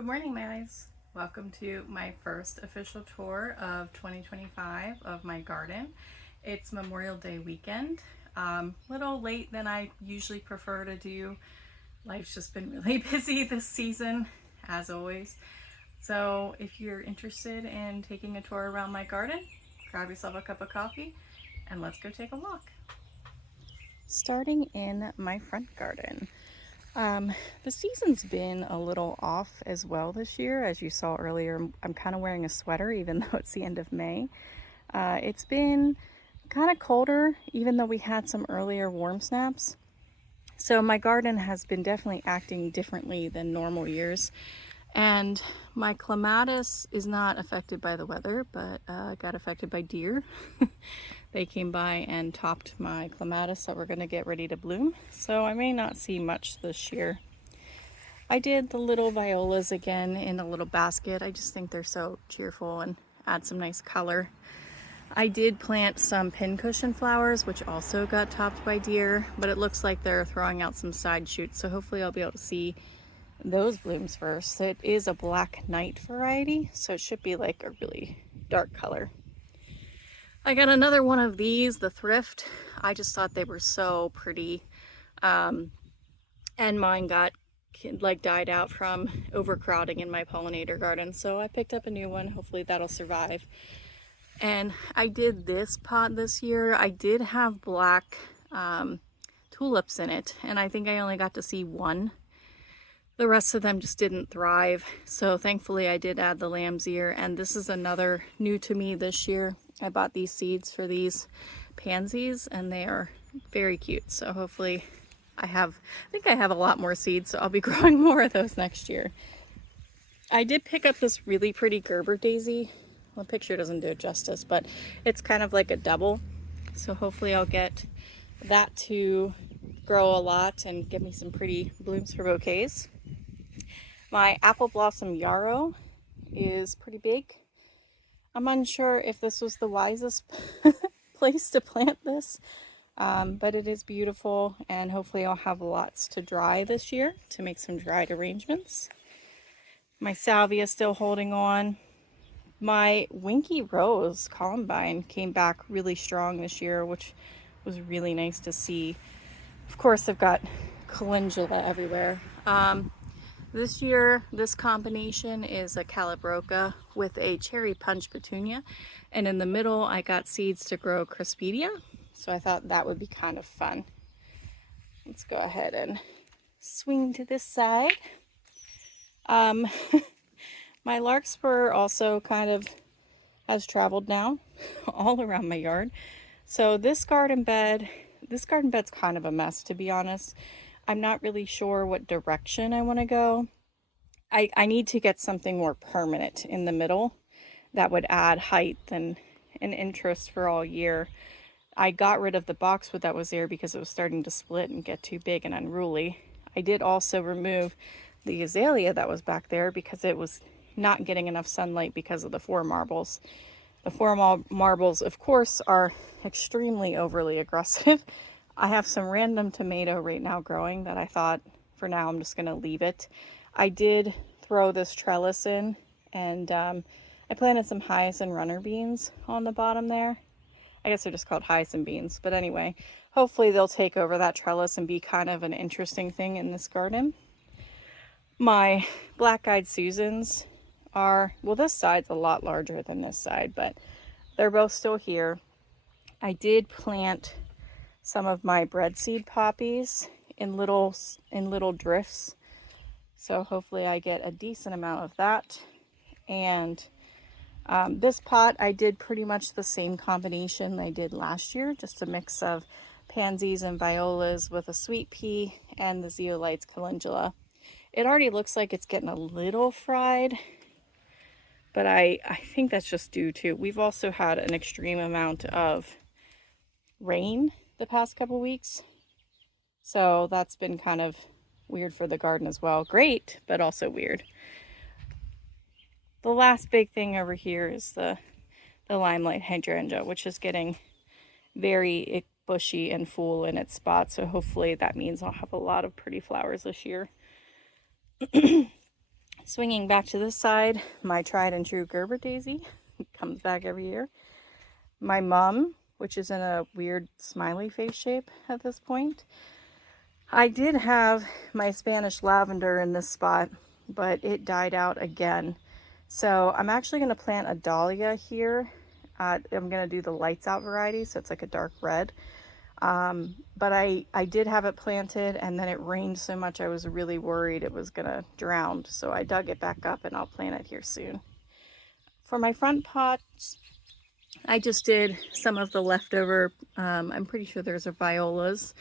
Good morning, my eyes. Welcome to my first official tour of 2025 of my garden. It's Memorial Day weekend. Little late than I usually prefer to do. Life's just been really busy this season, as always. So if you're interested in taking a tour around my garden, grab yourself a cup of coffee and let's go take a walk. Starting in my front garden. The season's been a little off as well this year. As you saw earlier, I'm kind of wearing a sweater even though it's the end of May. It's been kind of colder even though we had some earlier warm snaps. So my garden has been definitely acting differently than normal years. And my clematis is not affected by the weather, but got affected by deer. They came by and topped my clematis that we're going to get ready to bloom. So I may not see much this year. I did the little violas again in a little basket. I just think they're so cheerful and add some nice color. I did plant some pincushion flowers, which also got topped by deer, but it looks like they're throwing out some side shoots. So hopefully I'll be able to see those blooms first. It is a black knight variety, so it should be like a really dark color. I got another one of these, the Thrift. I just thought they were so pretty. And mine got died out from overcrowding in my pollinator garden. So I picked up a new one. Hopefully that'll survive. And I did this pot this year. I did have black tulips in it. And I think I only got to see one. The rest of them just didn't thrive. So thankfully I did add the lamb's ear. And this is another new to me this year. I bought these seeds for these pansies and they are very cute. So hopefully I think I have a lot more seeds, so I'll be growing more of those next year. I did pick up this really pretty Gerber daisy. Well, the picture doesn't do it justice, but it's kind of like a double. So hopefully I'll get that to grow a lot and give me some pretty blooms for bouquets. My apple blossom yarrow is pretty big. I'm unsure if this was the wisest place to plant this, but it is beautiful, and hopefully I'll have lots to dry this year to make some dried arrangements. My salvia is still holding on. My Winky Rose columbine came back really strong this year, which was really nice to see. Of course, I've got calendula everywhere. This year, this combination is a Calibroca with a cherry punch petunia. And in the middle, I got seeds to grow Crispedia. So I thought that would be kind of fun. Let's go ahead and swing to this side. My larkspur also kind of has traveled now all around my yard. So this garden bed's kind of a mess, to be honest. I'm not really sure what direction I want to go. I need to get something more permanent in the middle that would add height and interest for all year. I got rid of the boxwood that was there because it was starting to split and get too big and unruly. I did also remove the azalea that was back there because it was not getting enough sunlight because of the four marbles. The four marbles, of course, are extremely overly aggressive. I have some random tomato right now growing that I thought for now I'm just going to leave it. I did throw this trellis in, and I planted some hyacinth runner beans on the bottom there. I guess they're just called hyacinth beans, but anyway, hopefully they'll take over that trellis and be kind of an interesting thing in this garden. My black-eyed Susans are, well, this side's a lot larger than this side, but they're both still here. I did plant some of my breadseed poppies in little drifts, so hopefully I get a decent amount of that. And this pot, I did pretty much the same combination I did last year, just a mix of pansies and violas with a sweet pea and the zeolites calendula. It already looks like it's getting a little fried, but I think that's just due to, we've also had an extreme amount of rain the past couple weeks. So that's been kind of weird for the garden as well. Great, but also weird. The last big thing over here is the limelight hydrangea, which is getting very bushy and full in its spot. So hopefully that means I'll have a lot of pretty flowers this year. Swinging back to this side, my tried and true Gerber daisy comes back every year. My mum, which is in a weird smiley face shape at this point. I did have my Spanish lavender in this spot, but it died out again. So I'm actually going to plant a dahlia here. I'm going to do the lights out variety, so it's like a dark red. But I did have it planted, and then it rained so much I was really worried it was going to drown. So I dug it back up, and I'll plant it here soon. For my front pots, I just did some of the leftover, I'm pretty sure there's a violas.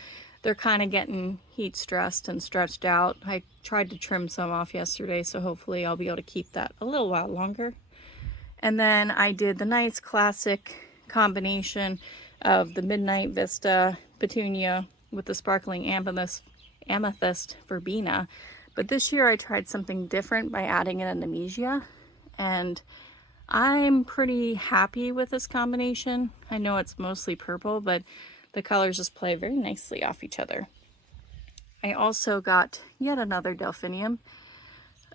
They're kind of getting heat stressed and stretched out. I tried to trim some off yesterday, so hopefully I'll be able to keep that a little while longer. And then I did the nice classic combination of the Midnight Vista petunia with the sparkling amethyst verbena. But this year I tried something different by adding an anemosia, and I'm pretty happy with this combination. I know it's mostly purple, but the colors just play very nicely off each other. I also got yet another delphinium.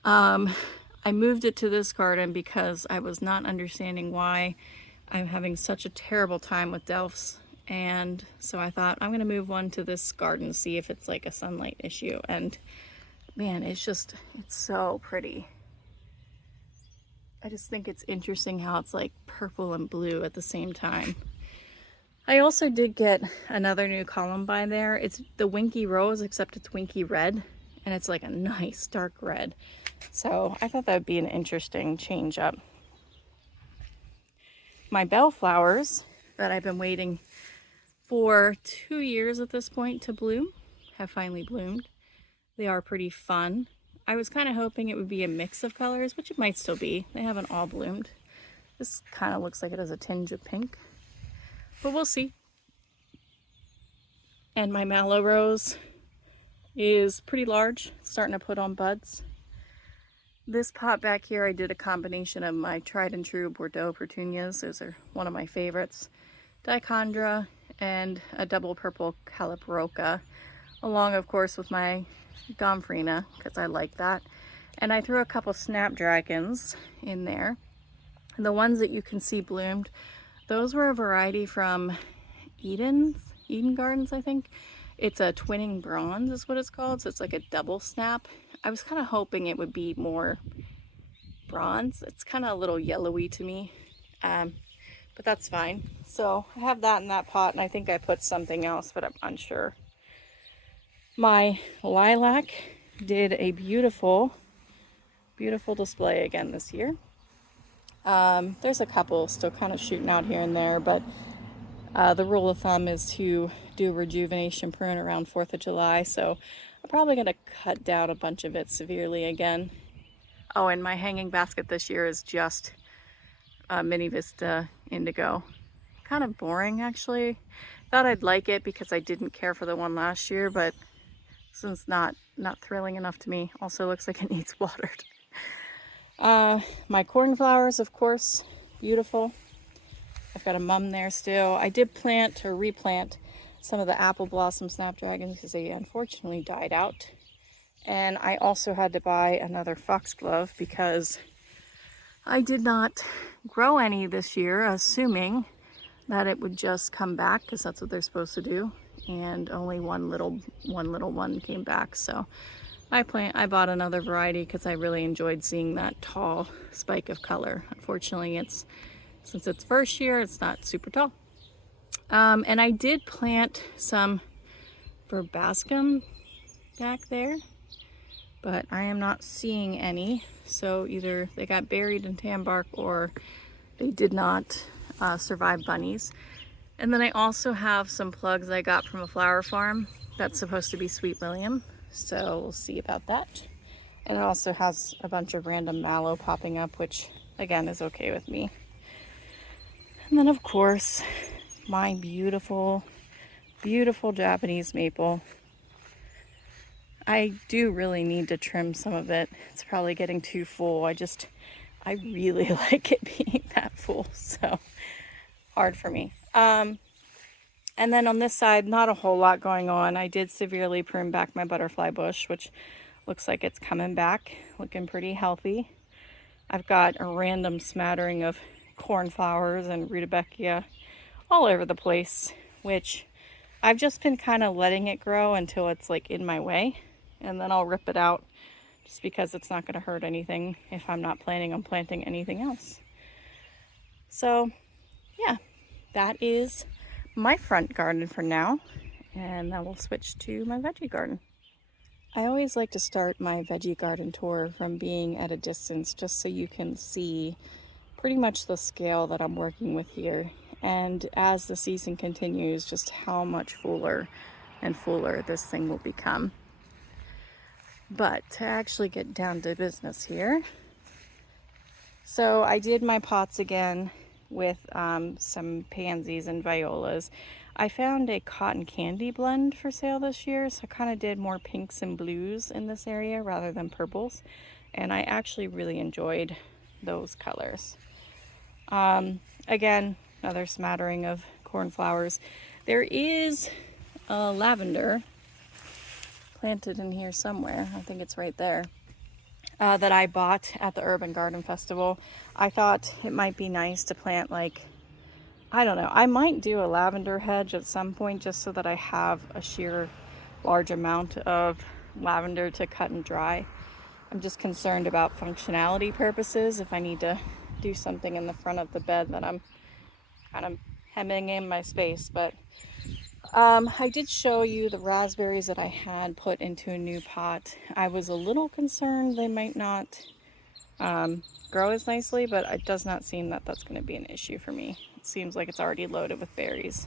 I moved it to this garden because I was not understanding why I'm having such a terrible time with delphs. And so I thought I'm gonna move one to this garden, see if it's like a sunlight issue. And man, it's so pretty. I just think it's interesting how it's like purple and blue at the same time. I also did get another new columbine there. It's the Winky Rose, except it's Winky Red, and it's like a nice dark red. So I thought that would be an interesting change up. My bellflowers that I've been waiting for 2 years at this point to bloom have finally bloomed. They are pretty fun. I was kind of hoping it would be a mix of colors, which it might still be. They haven't all bloomed. This kind of looks like it has a tinge of pink, but we'll see. And my mallow rose is pretty large, starting to put on buds. This pot back here, I did a combination of my tried and true Bordeaux petunias. Those are one of my favorites. Dichondra and a double purple Calibrachoa, along of course with my Gomphrena, because I like that. And I threw a couple snapdragons in there. And the ones that you can see bloomed, those were a variety from Eden Gardens, I think. It's a twinning bronze is what it's called, so it's like a double snap. I was kind of hoping it would be more bronze. It's kind of a little yellowy to me, but that's fine. So I have that in that pot, and I think I put something else, but I'm unsure. My lilac did a beautiful, beautiful display again this year. There's a couple still kind of shooting out here and there, but the rule of thumb is to do a rejuvenation prune around 4th of July, so I'm probably going to cut down a bunch of it severely again. Oh, and my hanging basket this year is just Mini Vista Indigo. Kind of boring, actually. Thought I'd like it because I didn't care for the one last year, but since not thrilling enough to me. Also looks like it needs watered. My cornflowers, of course, beautiful. I've got a mum there still. I did plant or replant some of the apple blossom snapdragons because they unfortunately died out. And I also had to buy another foxglove because I did not grow any this year, assuming that it would just come back because that's what they're supposed to do. And only one little one came back. So I bought another variety because I really enjoyed seeing that tall spike of color. Unfortunately, since it's first year, it's not super tall. And I did plant some verbascum back there, but I am not seeing any. So either they got buried in tan bark or they did not survive bunnies. And then I also have some plugs I got from a flower farm that's supposed to be Sweet William. So we'll see about that. And it also has a bunch of random mallow popping up, which again is okay with me. And then of course, my beautiful, beautiful Japanese maple. I do really need to trim some of it. It's probably getting too full. I really like it being that full, so hard for me. And then on this side, not a whole lot going on. I did severely prune back my butterfly bush, which Looks like it's coming back, looking pretty healthy. I've got a random smattering of cornflowers and rudbeckia all over the place, which I've just been kind of letting it grow until it's like in my way, and then I'll rip it out just because it's not going to hurt anything if I'm not planning on planting anything else. So yeah, that is my front garden for now, and then we'll switch to my veggie garden. I always like to start my veggie garden tour from being at a distance, just so you can see pretty much the scale that I'm working with here, and as the season continues, just how much fuller and fuller this thing will become. But to actually get down to business here, so I did my pots again with some pansies and violas. I found a cotton candy blend for sale this year, so I kind of did more pinks and blues in this area rather than purples, and I actually really enjoyed those colors. Again, another smattering of cornflowers. There is a lavender planted in here somewhere. I think it's right there. That I bought at the Urban Garden Festival. I thought it might be nice to plant, like, I don't know, I might do a lavender hedge at some point just so that I have a sheer large amount of lavender to cut and dry. I'm just concerned about functionality purposes if I need to do something in the front of the bed that I'm kind of hemming in my space. But I did show you the raspberries that I had put into a new pot. I was a little concerned they might not grow as nicely, but it does not seem that that's going to be an issue for me. It seems like it's already loaded with berries.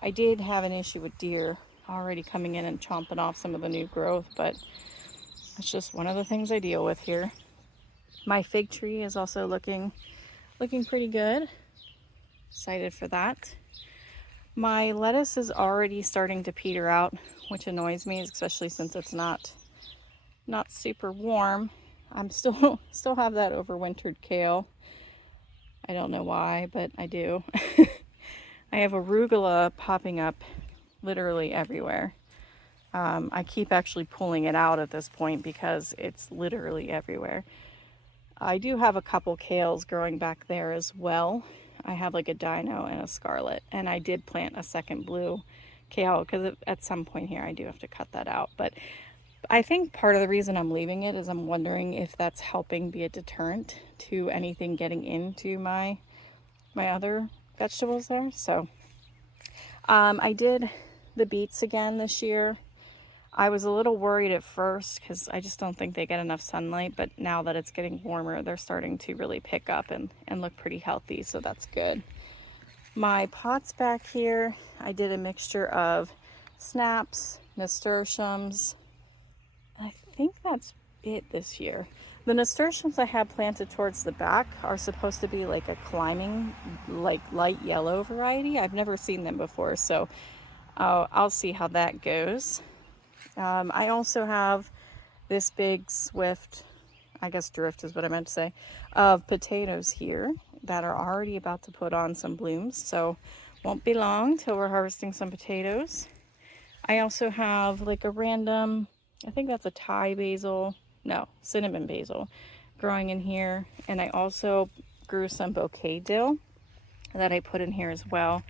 I did have an issue with deer already coming in and chomping off some of the new growth, but it's just one of the things I deal with here. My fig tree is also looking pretty good. Excited for that. My lettuce is already starting to peter out, which annoys me, especially since it's not super warm. I'm still have that overwintered kale. I don't know why, but I do. I have arugula popping up literally everywhere. I keep actually pulling it out at this point because it's literally everywhere. I do have a couple kales growing back there as well. I have like a dino and a scarlet, and I did plant a second blue kale because at some point here I do have to cut that out. But I think part of the reason I'm leaving it is I'm wondering if that's helping be a deterrent to anything getting into my other vegetables there. So I did the beets again this year. I was a little worried at first because I just don't think they get enough sunlight, but now that it's getting warmer, they're starting to really pick up and look pretty healthy, so that's good. My pots back here, I did a mixture of snaps, nasturtiums. I think that's it this year. The nasturtiums I have planted towards the back are supposed to be like a climbing, like light yellow variety. I've never seen them before, so I'll see how that goes. I also have this big swift, I guess drift is what I meant to say, of potatoes here that are already about to put on some blooms. So won't be long till we're harvesting some potatoes. I also have like a random, I think that's a Thai basil, no, cinnamon basil growing in here. And I also grew some bouquet dill that I put in here as well.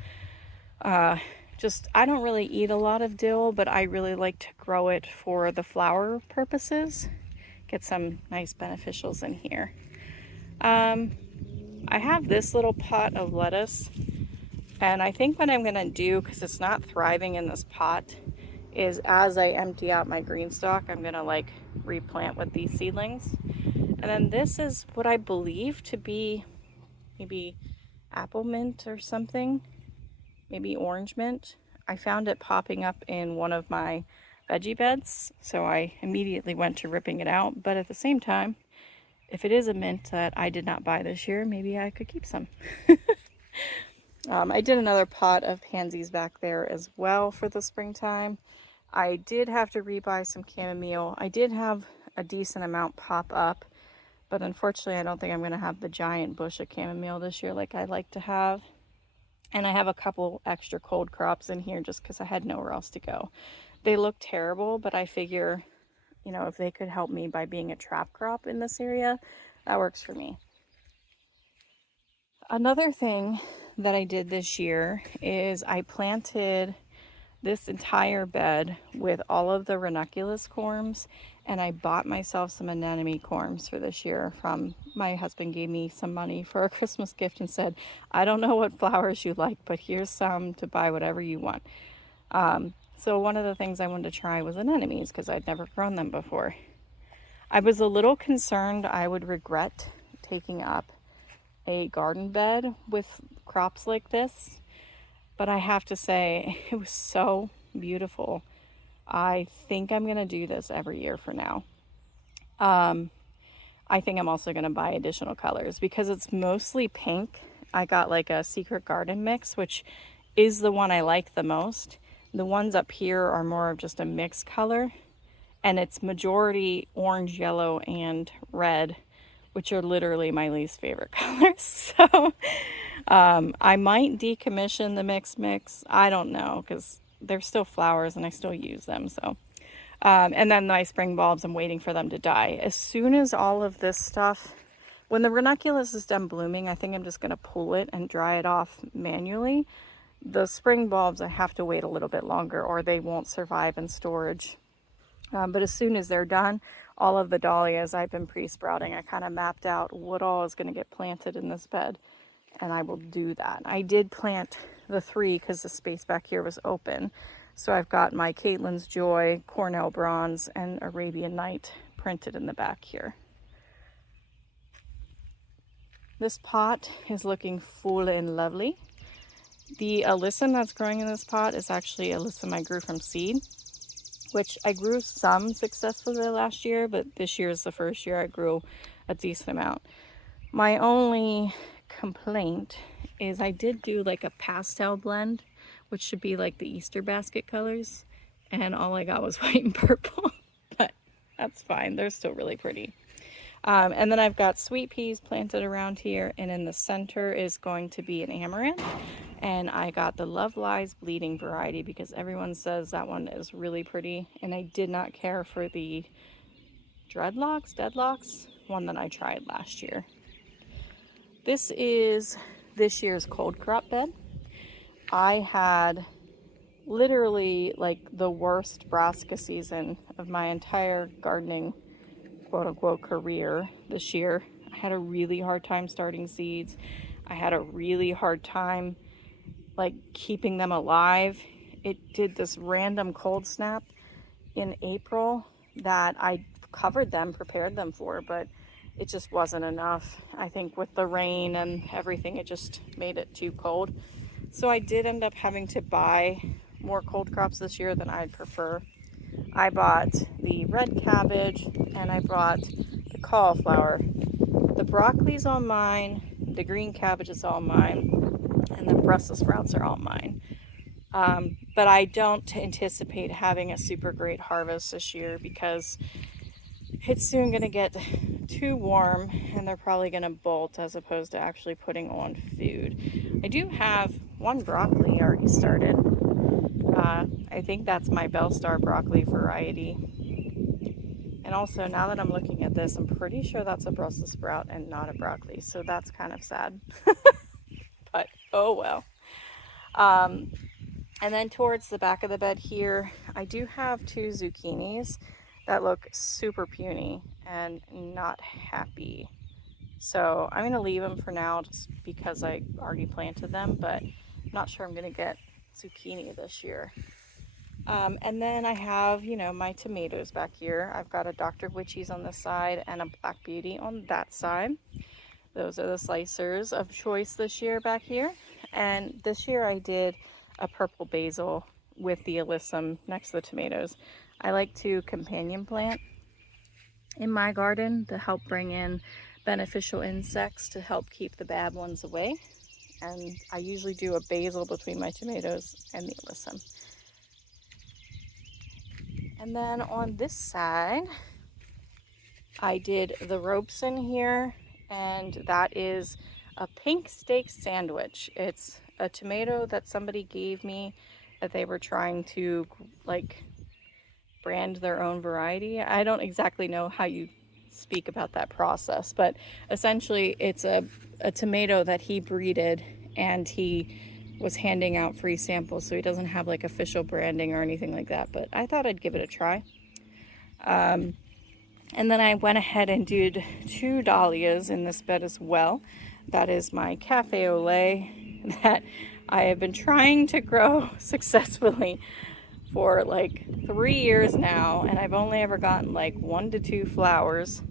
I don't really eat a lot of dill, but I really like to grow it for the flower purposes. Get some nice beneficials in here. I have this little pot of lettuce, and I think what I'm gonna do, because it's not thriving in this pot, is as I empty out my green stalk, I'm gonna like replant with these seedlings. And then this is what I believe to be maybe apple mint or something. Maybe orange mint. I found it popping up in one of my veggie beds, so I immediately went to ripping it out. But at the same time, if it is a mint that I did not buy this year, maybe I could keep some. I did another pot of pansies back there as well for the springtime. I did have to rebuy some chamomile. I did have a decent amount pop up, but unfortunately I don't think I'm going to have the giant bush of chamomile this year like I'd like to have. And I have a couple extra cold crops in here just because I had nowhere else to go. They look terrible, but I figure you know, if they could help me by being a trap crop in this area, that works for me. Another thing that I did this year is I planted this entire bed with all of the ranunculus corms, and I bought myself some anemone corms for this year. From my husband gave me some money for a Christmas gift and said, I don't know what flowers you like, but here's some to buy whatever you want. So one of the things I wanted to try was anemones because I'd never grown them before. I was a little concerned I would regret taking up a garden bed with crops like this, but I have to say it was so beautiful. I think I'm going to do this every year for now. I think I'm also going to buy additional colors because it's mostly pink. I got like a Secret Garden mix, which is the one I like the most. The ones up here are more of just a mixed color, and it's majority orange, yellow, and red, which are literally my least favorite colors. So I might decommission the mix. I don't know, because they're still flowers and I still use them. So and then my spring bulbs, I'm waiting for them to die. As soon as all of this stuff, when the ranunculus is done blooming, I think I'm just going to pull it and dry it off manually. The spring bulbs, I have to wait a little bit longer or they won't survive in storage. But as soon as they're done, all of the dahlias I've been pre-sprouting, I kind of mapped out what all is going to get planted in this bed, and I will do that. I did plant the 3 because the space back here was open. So I've got my Caitlin's Joy, Cornell Bronze, and Arabian Night printed in the back here. This pot is looking full and lovely. The alyssum that's growing in this pot is actually alyssum I grew from seed, which I grew some successfully last year, but this year is the first year I grew a decent amount. My only complaint is I did do like a pastel blend, which should be like the Easter basket colors, and all I got was white and purple, but that's fine. They're still really pretty. And then I've got sweet peas planted around here, and in the center is going to be an amaranth. And I got the Love Lies Bleeding variety because everyone says that one is really pretty. And I did not care for the Deadlocks one that I tried last year. This is this year's cold crop bed. I had literally like the worst brassica season of my entire gardening quote-unquote career this year. I had a really hard time starting seeds. I had a really hard time like keeping them alive. It did this random cold snap in April that I covered them, prepared them for, but it just wasn't enough. I think with the rain and everything, it just made it too cold. So I did end up having to buy more cold crops this year than I'd prefer. I bought the red cabbage and I bought the cauliflower. The broccoli's all mine, the green cabbage is all mine, and the Brussels sprouts are all mine. But I don't anticipate having a super great harvest this year because it's soon going to get too warm and they're probably going to bolt as opposed to actually putting on food. I do have one broccoli already started. I think that's my Bellstar broccoli variety. And also, now that I'm looking at this, I'm pretty sure that's a Brussels sprout and not a broccoli. So that's kind of sad. But, oh well. And then towards the back of the bed here, I do have 2 zucchinis that look super puny and not happy. So I'm going to leave them for now just because I already planted them, but I'm not sure I'm going to get zucchini this year. And then I have, you know, my tomatoes back here. I've got a Dr. Witchies on this side and a Black Beauty on that side. Those are the slicers of choice this year back here. And this year I did a purple basil with the alyssum next to the tomatoes. I like to companion plant in my garden to help bring in beneficial insects to help keep the bad ones away. And I usually do a basil between my tomatoes and the alyssum. And then on this side, I did the ropes in here, and that is a pink steak sandwich. It's a tomato that somebody gave me that they were trying to like brand their own variety. I don't exactly know how you speak about that process, but essentially it's a tomato that he breeded, and he was handing out free samples, so he doesn't have like official branding or anything like that, but I thought I'd give it a try. And then I went ahead and did 2 dahlias in this bed as well. That is my cafe au lait that I have been trying to grow successfully for like 3 years now, and I've only ever gotten like 1 to 2 flowers.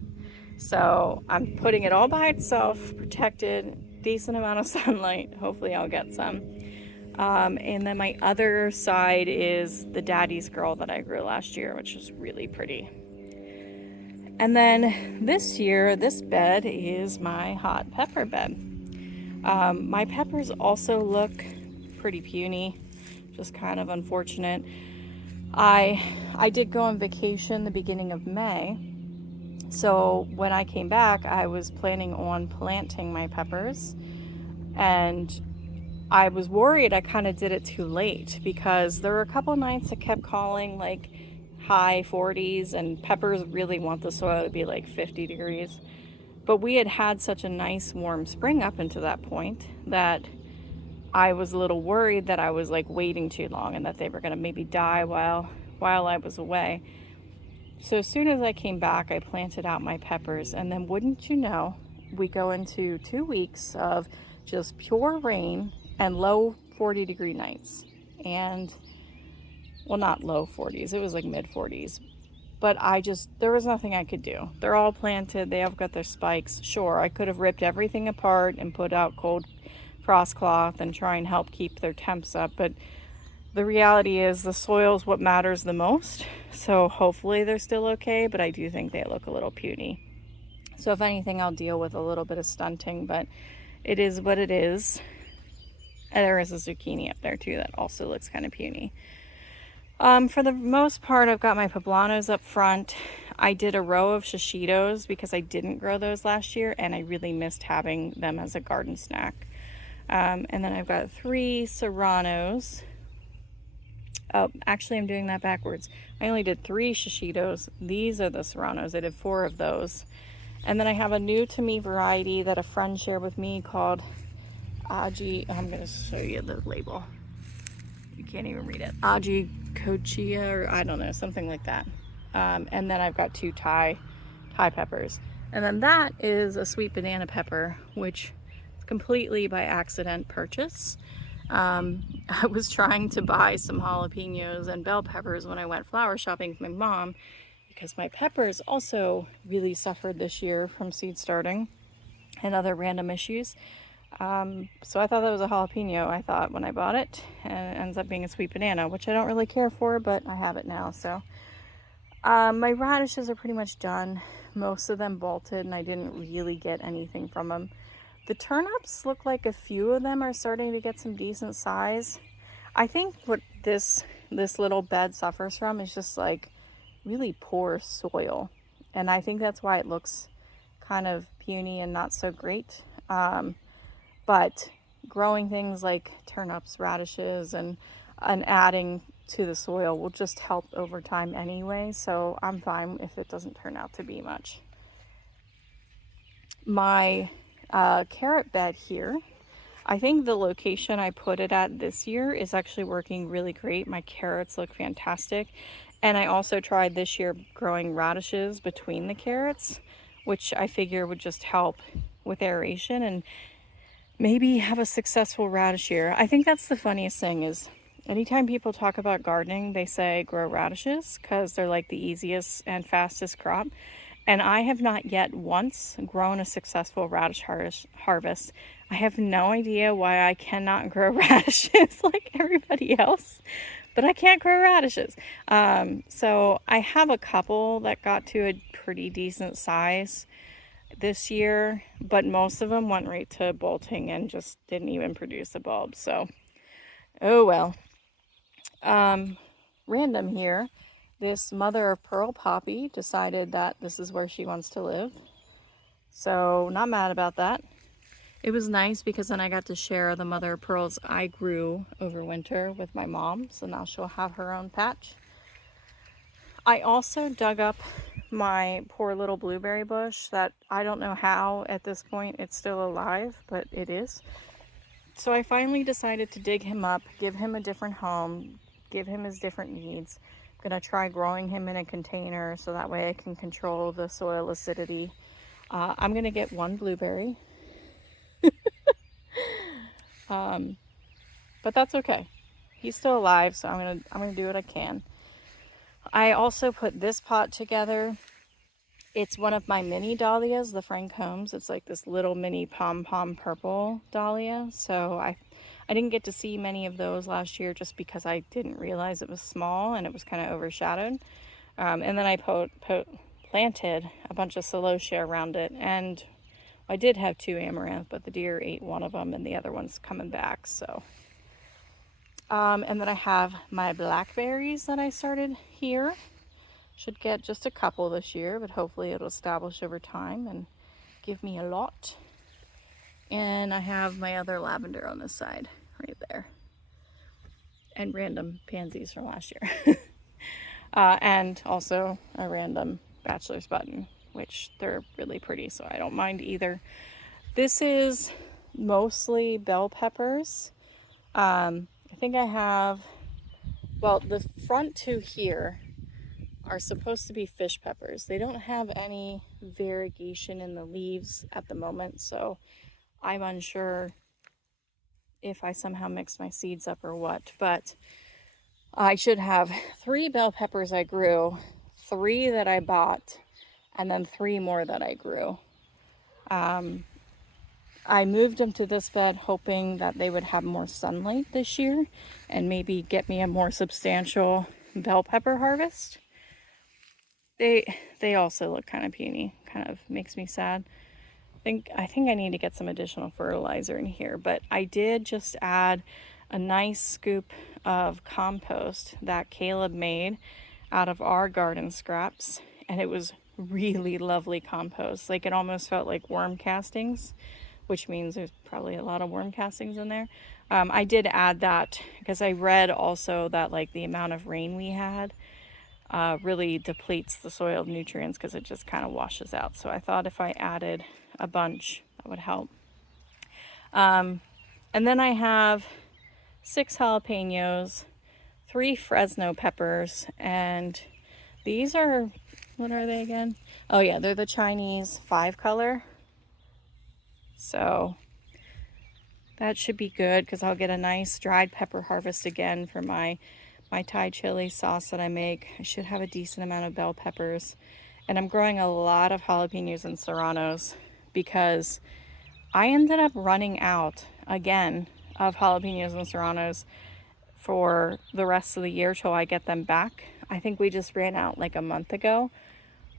So I'm putting it all by itself, protected, decent amount of sunlight. Hopefully I'll get some. And then my other side is the Daddy's Girl that I grew last year, which is really pretty. And then this year, this bed is my hot pepper bed. My peppers also look pretty puny, just kind of unfortunate. I did go on vacation the beginning of May, so when I came back, I was planning on planting my peppers, and I was worried I kind of did it too late, because there were a couple nights that kept calling like high 40s, and peppers really want the soil to be like 50 degrees. But we had had such a nice warm spring up until that point that I was a little worried that I was like waiting too long and that they were going to maybe die while I was away. So as soon as I came back, I planted out my peppers, and then wouldn't you know, we go into 2 weeks of just pure rain and low 40-degree nights. And well, not low 40s, it was like mid 40s. But there was nothing I could do. They're all planted, they have got their spikes. Sure, I could have ripped everything apart and put out cold frost cloth and try and help keep their temps up, but the reality is the soil is what matters the most. So hopefully they're still okay, but I do think they look a little puny. So if anything, I'll deal with a little bit of stunting, but it is what it is. And there is a zucchini up there too that also looks kind of puny. For the most part, I've got my poblanos up front. I did a row of shishitos because I didn't grow those last year, and I really missed having them as a garden snack. And then I've got 3 serranos. Oh, actually, I'm doing that backwards. I only did 3 shishitos. These are the serranos. I did 4 of those. And then I have a new to me variety that a friend shared with me called Aji. I'm going to show you the label. You can't even read it. Aji Kochia, or I don't know, something like that. And then I've got 2 Thai peppers. And then that is a sweet banana pepper, which is completely by accident purchase. I was trying to buy some jalapenos and bell peppers when I went flower shopping with my mom, because my peppers also really suffered this year from seed starting and other random issues. So I thought that was a jalapeno, I thought, when I bought it, and it ends up being a sweet banana, which I don't really care for, but I have it now. So my radishes are pretty much done. Most of them bolted, and I didn't really get anything from them. The turnips look like a few of them are starting to get some decent size. I think what this little bed suffers from is just like really poor soil, and I think that's why it looks kind of puny and not so great. But growing things like turnips, radishes, and adding to the soil will just help over time anyway, so I'm fine if it doesn't turn out to be much. My carrot bed here, I think the location I put it at this year is actually working really great. My carrots look fantastic. And I also tried this year growing radishes between the carrots, which I figure would just help with aeration and maybe have a successful radish year. I think that's the funniest thing is anytime people talk about gardening, they say grow radishes because they're like the easiest and fastest crop. And I have not yet once grown a successful radish harvest. I have no idea why I cannot grow radishes like everybody else, but I can't grow radishes. So I have a couple that got to a pretty decent size this year, but most of them went right to bolting and just didn't even produce a bulb. So, oh well. Random here. This mother of pearl poppy decided that this is where she wants to live. So not mad about that. It was nice because then I got to share the mother of pearls I grew over winter with my mom. So now she'll have her own patch. I also dug up my poor little blueberry bush that I don't know how at this point it's still alive, but it is. So I finally decided to dig him up, give him a different home, give him his different needs. I'm gonna try growing him in a container so that way I can control the soil acidity. I'm gonna get one blueberry, but that's okay. He's still alive, so I'm gonna do what I can. I also put this pot together. It's one of my mini dahlias, the Frank Holmes. It's like this little mini pom-pom purple dahlia. So I didn't get to see many of those last year just because I didn't realize it was small and it was kind of overshadowed. And then I planted a bunch of celosia around it. And I did have 2 amaranth, but the deer ate one of them and the other one's coming back. So, and then I have my blackberries that I started here. Should get just a couple this year, but hopefully it'll establish over time and give me a lot. And I have my other lavender on this side, right there. And random pansies from last year. And also a random bachelor's button, which they're really pretty, so I don't mind either. This is mostly bell peppers. I think I have, well, the front 2 here are supposed to be fish peppers. They don't have any variegation in the leaves at the moment, so I'm unsure if I somehow mixed my seeds up or what, but I should have 3 bell peppers I grew, 3 that I bought, and then 3 more that I grew. I moved them to this bed hoping that they would have more sunlight this year and maybe get me a more substantial bell pepper harvest. They also look kind of puny, kind of makes me sad. I think I need to get some additional fertilizer in here, but I did just add a nice scoop of compost that Caleb made out of our garden scraps, and it was really lovely compost. Like, it almost felt like worm castings, which means there's probably a lot of worm castings in there. I did add that because I read also that like the amount of rain we had really depletes the soil of nutrients because it just kind of washes out. So I thought if I added a bunch, that would help. And then I have 6 jalapenos, 3 Fresno peppers, and these are, what are they again? Oh yeah, they're the Chinese 5-color. So that should be good because I'll get a nice dried pepper harvest again for my Thai chili sauce that I make. I should have a decent amount of bell peppers. And I'm growing a lot of jalapenos and serranos because I ended up running out again of jalapenos and serranos for the rest of the year till I get them back. I think we just ran out like a month ago,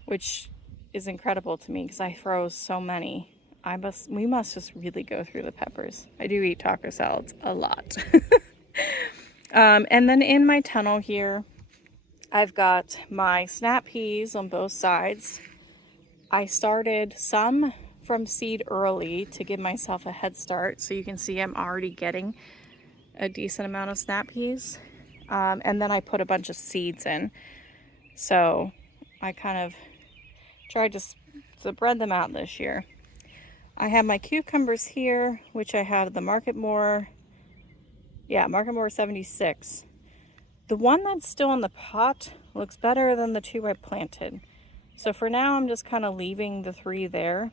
which is incredible to me because I throw so many. We must just really go through the peppers. I do eat taco salads a lot. And then in my tunnel here, I've got my snap peas on both sides. I started some from seed early to give myself a head start. So you can see I'm already getting a decent amount of snap peas. And then I put a bunch of seeds in. So I kind of tried to spread them out this year. I have my cucumbers here, which I have the Market More 76. The one that's still in the pot looks better than the 2 I planted. So for now, I'm just kind of leaving the 3 there.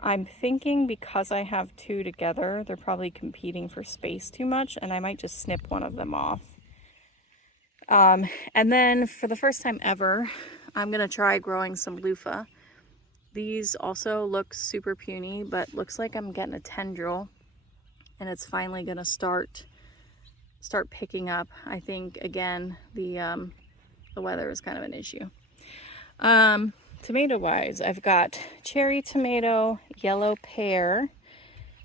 I'm thinking because I have 2 together, they're probably competing for space too much, and I might just snip one of them off. And then for the first time ever, I'm going to try growing some loofah. These also look super puny, but looks like I'm getting a tendril, and it's finally going to start picking up. I think again the weather is kind of an issue. Tomato wise, I've got cherry tomato, yellow pear,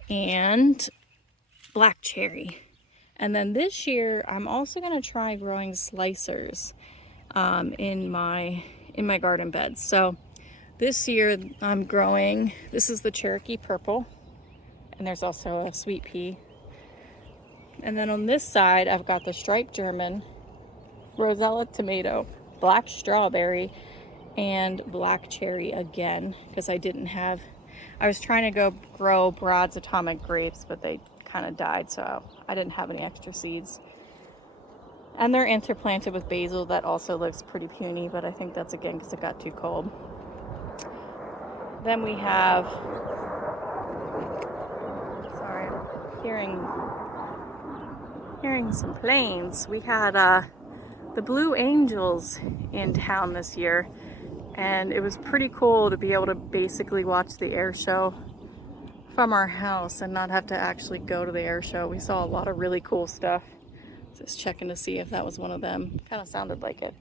and black cherry. And then this year I'm also going to try growing slicers in my garden beds. So this year I'm growing, this is the Cherokee purple, and there's also a sweet pea. And then on this side, I've got the striped German, Rosella tomato, black strawberry and black cherry again, because I was trying to go grow Brad's atomic grapes, but they kind of died, so I didn't have any extra seeds. And they're interplanted with basil that also looks pretty puny, but I think that's again because it got too cold. Then we have, sorry, I'm hearing some planes. We had the Blue Angels in town this year, and it was pretty cool to be able to basically watch the air show from our house and not have to actually go to the air show. We saw a lot of really cool stuff. Just checking to see if that was one of them. Kind of sounded like it.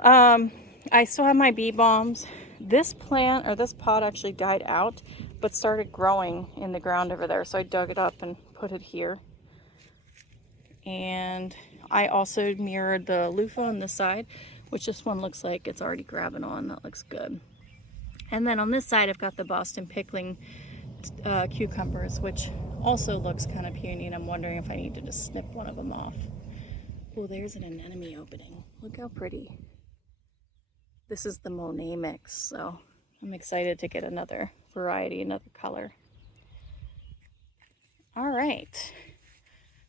I still have my bee balms. This plant, or this pot, actually died out, but started growing in the ground over there. So I dug it up and put it here. And I also mirrored the loofah on this side, which this one looks like it's already grabbing on. That looks good. And then on this side, I've got the Boston pickling cucumbers, which also looks kind of puny, and I'm wondering if I need to just snip one of them off. Oh, there's an anemone opening. Look how pretty. This is the Monet mix, so I'm excited to get another variety, another color. All right.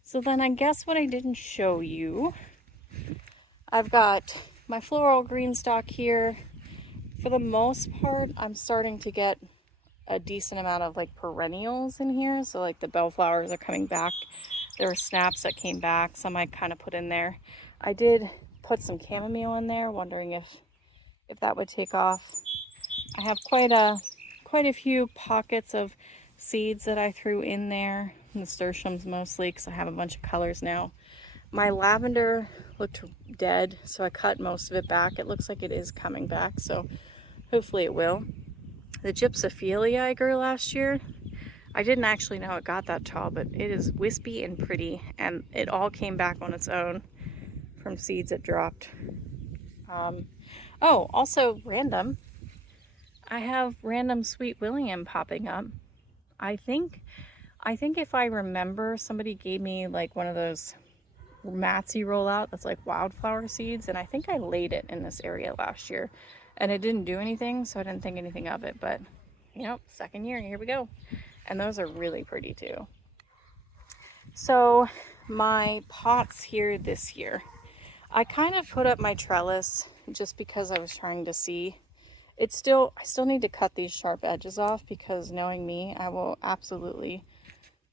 So then I guess what I didn't show you, I've got my floral green stock here. For the most part, I'm starting to get a decent amount of like perennials in here. So like the bellflowers are coming back. There were snaps that came back, some I kind of put in there. I did put some chamomile in there, wondering if that would take off. I have quite a few pockets of seeds that I threw in there, nasturtiums mostly, because I have a bunch of colors now. My lavender looked dead, so I cut most of it back. It looks like it is coming back, so hopefully it will. The gypsophilia I grew last year, I didn't actually know it got that tall, but it is wispy and pretty, and it all came back on its own from seeds it dropped. Oh, also random, I have random Sweet William popping up. I think if I remember, somebody gave me like one of those mats you roll out that's like wildflower seeds, and I think I laid it in this area last year and it didn't do anything, so I didn't think anything of it. But you know, second year, here we go. And those are really pretty too. So my pots here this year, I kind of put up my trellis just because I was trying to see. I still need to cut these sharp edges off, because knowing me, I will absolutely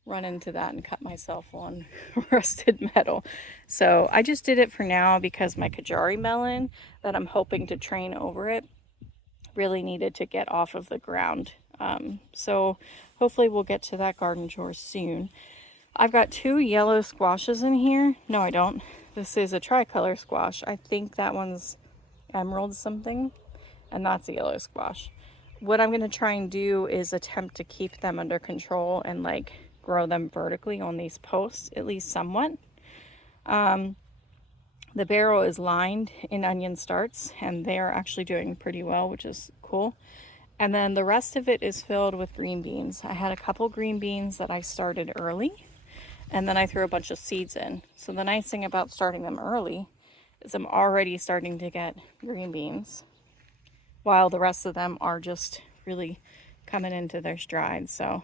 run into that and cut myself on rusted metal. So I just did it for now because my Kajari melon that I'm hoping to train over it really needed to get off of the ground. So hopefully we'll get to that garden chore soon. I've got 2 yellow squashes in here. No, I don't. This is a tricolor squash. I think that one's emerald something, and that's a yellow squash. What I'm going to try and do is attempt to keep them under control and like grow them vertically on these posts, at least somewhat. The barrel is lined in onion starts, and they are actually doing pretty well, which is cool. And then the rest of it is filled with green beans. I had a couple green beans that I started early, and then I threw a bunch of seeds in. So the nice thing about starting them early is I'm already starting to get green beans, while the rest of them are just really coming into their stride. So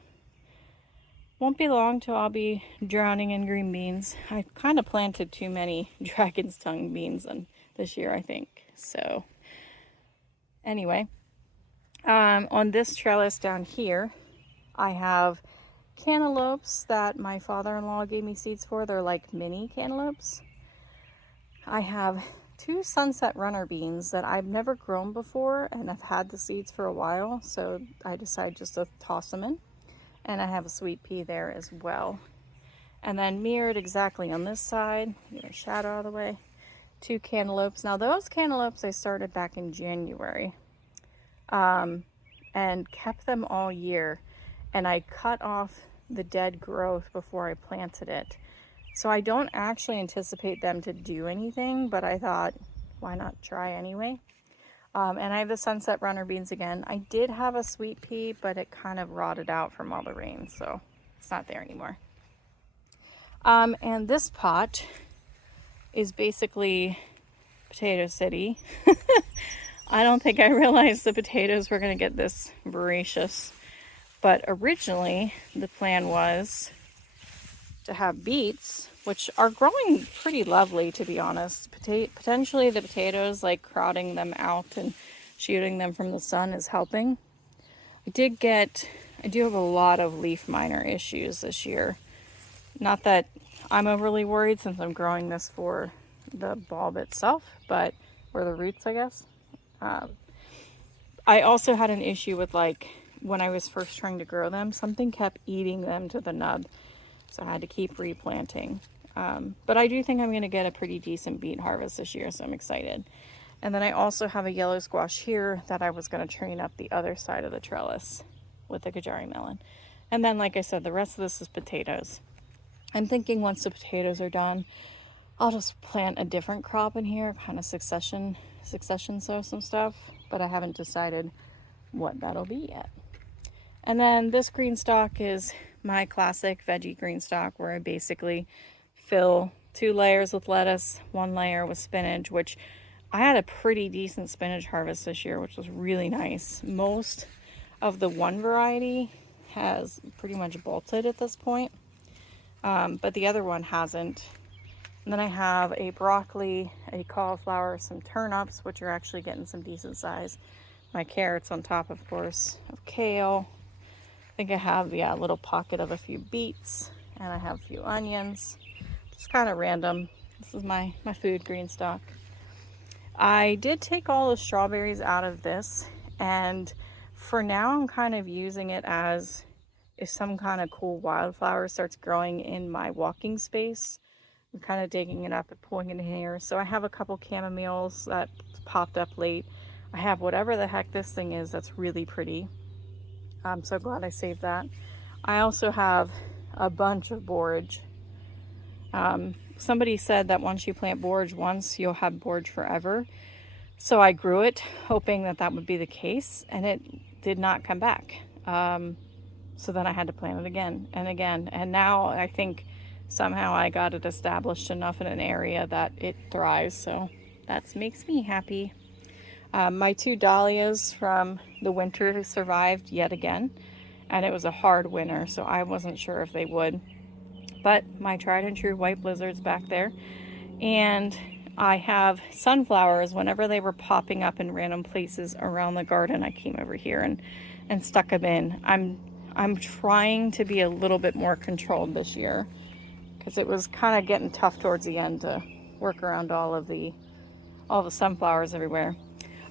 won't be long till I'll be drowning in green beans. I kind of planted too many dragon's tongue beans this year, I think. So anyway, on this trellis down here, I have cantaloupes that my father-in-law gave me seeds for. They're like mini cantaloupes. I have 2 sunset runner beans that I've never grown before, and I've had the seeds for a while, so I decided just to toss them in. And I have a sweet pea there as well. And then mirrored exactly on this side, get a shadow out of the way, 2 cantaloupes. Now those cantaloupes I started back in January, and kept them all year. And I cut off the dead growth before I planted it. So I don't actually anticipate them to do anything, but I thought, why not try anyway? And I have the sunset runner beans again. I did have a sweet pea, but it kind of rotted out from all the rain, so it's not there anymore. And this pot is basically Potato City. I don't think I realized the potatoes were going to get this voracious. But originally, the plan was to have beets, which are growing pretty lovely, to be honest. Potentially the potatoes, like crowding them out and shielding them from the sun, is helping. I do have a lot of leaf miner issues this year. Not that I'm overly worried since I'm growing this for the bulb itself, but, or the roots, I guess. I also had an issue with, like, when I was first trying to grow them, something kept eating them to the nub. So I had to keep replanting. But I do think I'm going to get a pretty decent beet harvest this year, so I'm excited. And then I also have a yellow squash here that I was going to train up the other side of the trellis with the Kajari melon. And then, like I said, the rest of this is potatoes. I'm thinking once the potatoes are done, I'll just plant a different crop in here, kind of succession sow some stuff, but I haven't decided what that'll be yet. And then this green stalk is my classic veggie green stalk, where I basically fill 2 layers with lettuce, 1 layer with spinach, which I had a pretty decent spinach harvest this year, which was really nice. Most of the one variety has pretty much bolted at this point, but the other one hasn't. And then I have a broccoli, a cauliflower, some turnips, which are actually getting some decent size. My carrots on top, of course, of kale. I think I have, a little pocket of a few beets, and I have a few onions. Just kind of random. This is my food green stalk. I did take all the strawberries out of this, and for now I'm kind of using it as if some kind of cool wildflower starts growing in my walking space. I'm kind of digging it up and pulling it in here. So I have a couple chamomiles that popped up late. I have whatever the heck this thing is that's really pretty. I'm so glad I saved that. I also have a bunch of borage. Somebody said that once you plant borage once, you'll have borage forever. So I grew it hoping that that would be the case, and it did not come back. So then I had to plant it again and again. And now I think somehow I got it established enough in an area that it thrives. So that makes me happy. My 2 dahlias from the winter survived yet again, and it was a hard winter, so I wasn't sure if they would. But my tried and true white blizzard's back there, and I have sunflowers. Whenever they were popping up in random places around the garden, I came over here and stuck them in. I'm trying to be a little bit more controlled this year, because it was kind of getting tough towards the end to work around all the sunflowers everywhere.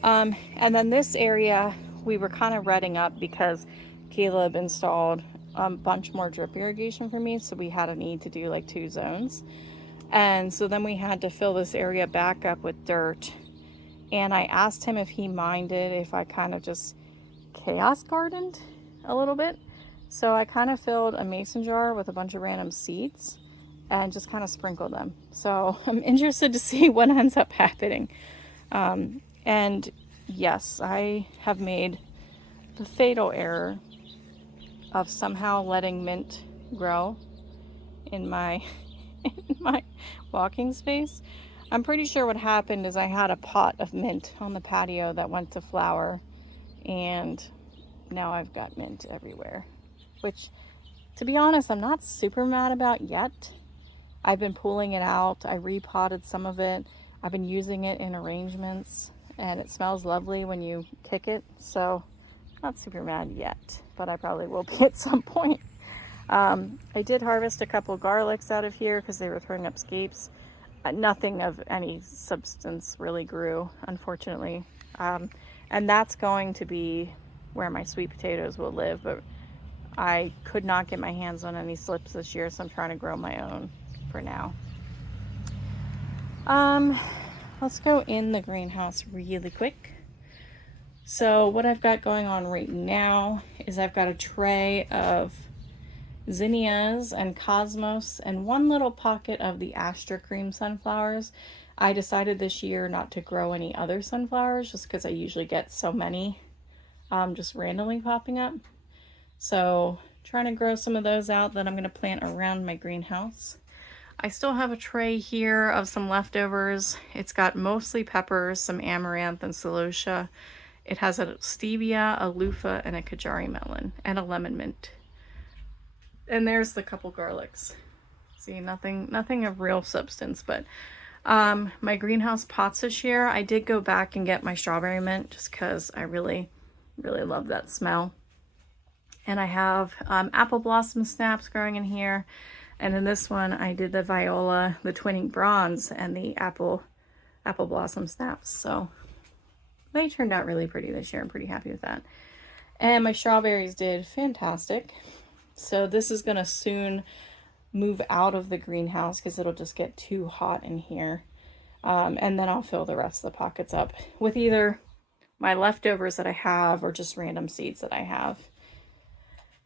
And then this area we were kind of redding up because Caleb installed a bunch more drip irrigation for me, so we had a need to do like 2 zones. And so then we had to fill this area back up with dirt, and I asked him if he minded if I kind of just chaos gardened a little bit. So I kind of filled a mason jar with a bunch of random seeds and just kind of sprinkled them. So I'm interested to see what ends up happening. And yes, I have made the fatal error of somehow letting mint grow in my walking space. I'm pretty sure what happened is I had a pot of mint on the patio that went to flower, and now I've got mint everywhere, which, to be honest, I'm not super mad about yet. I've been pulling it out. I repotted some of it. I've been using it in arrangements, and it smells lovely when you kick it, so not super mad yet, but I probably will be at some point. I did harvest a couple garlics out of here because they were throwing up scapes. Nothing of any substance really grew, unfortunately. And that's going to be where my sweet potatoes will live, but I could not get my hands on any slips this year, so I'm trying to grow my own for now. Let's go in the greenhouse really quick. So what I've got going on right now is I've got a tray of zinnias and cosmos and one little pocket of the Astra cream sunflowers. I decided this year not to grow any other sunflowers just because I usually get so many just randomly popping up. So trying to grow some of those out that I'm going to plant around my greenhouse. I still have a tray here of some leftovers. It's got mostly peppers, some amaranth and celosia. It has a stevia, a loofah, and a Kajari melon, and a lemon mint. And there's the couple garlics. See, nothing of real substance, but my greenhouse pots this year, I did go back and get my strawberry mint just because I really love that smell. And I have apple blossom snaps growing in here. And in this one, I did the viola, the twinning bronze, and the apple blossom snaps. So they turned out really pretty this year. I'm pretty happy with that. And my strawberries did fantastic. So this is going to soon move out of the greenhouse because it'll just get too hot in here. And then I'll fill the rest of the pockets up with either my leftovers that I have or just random seeds that I have.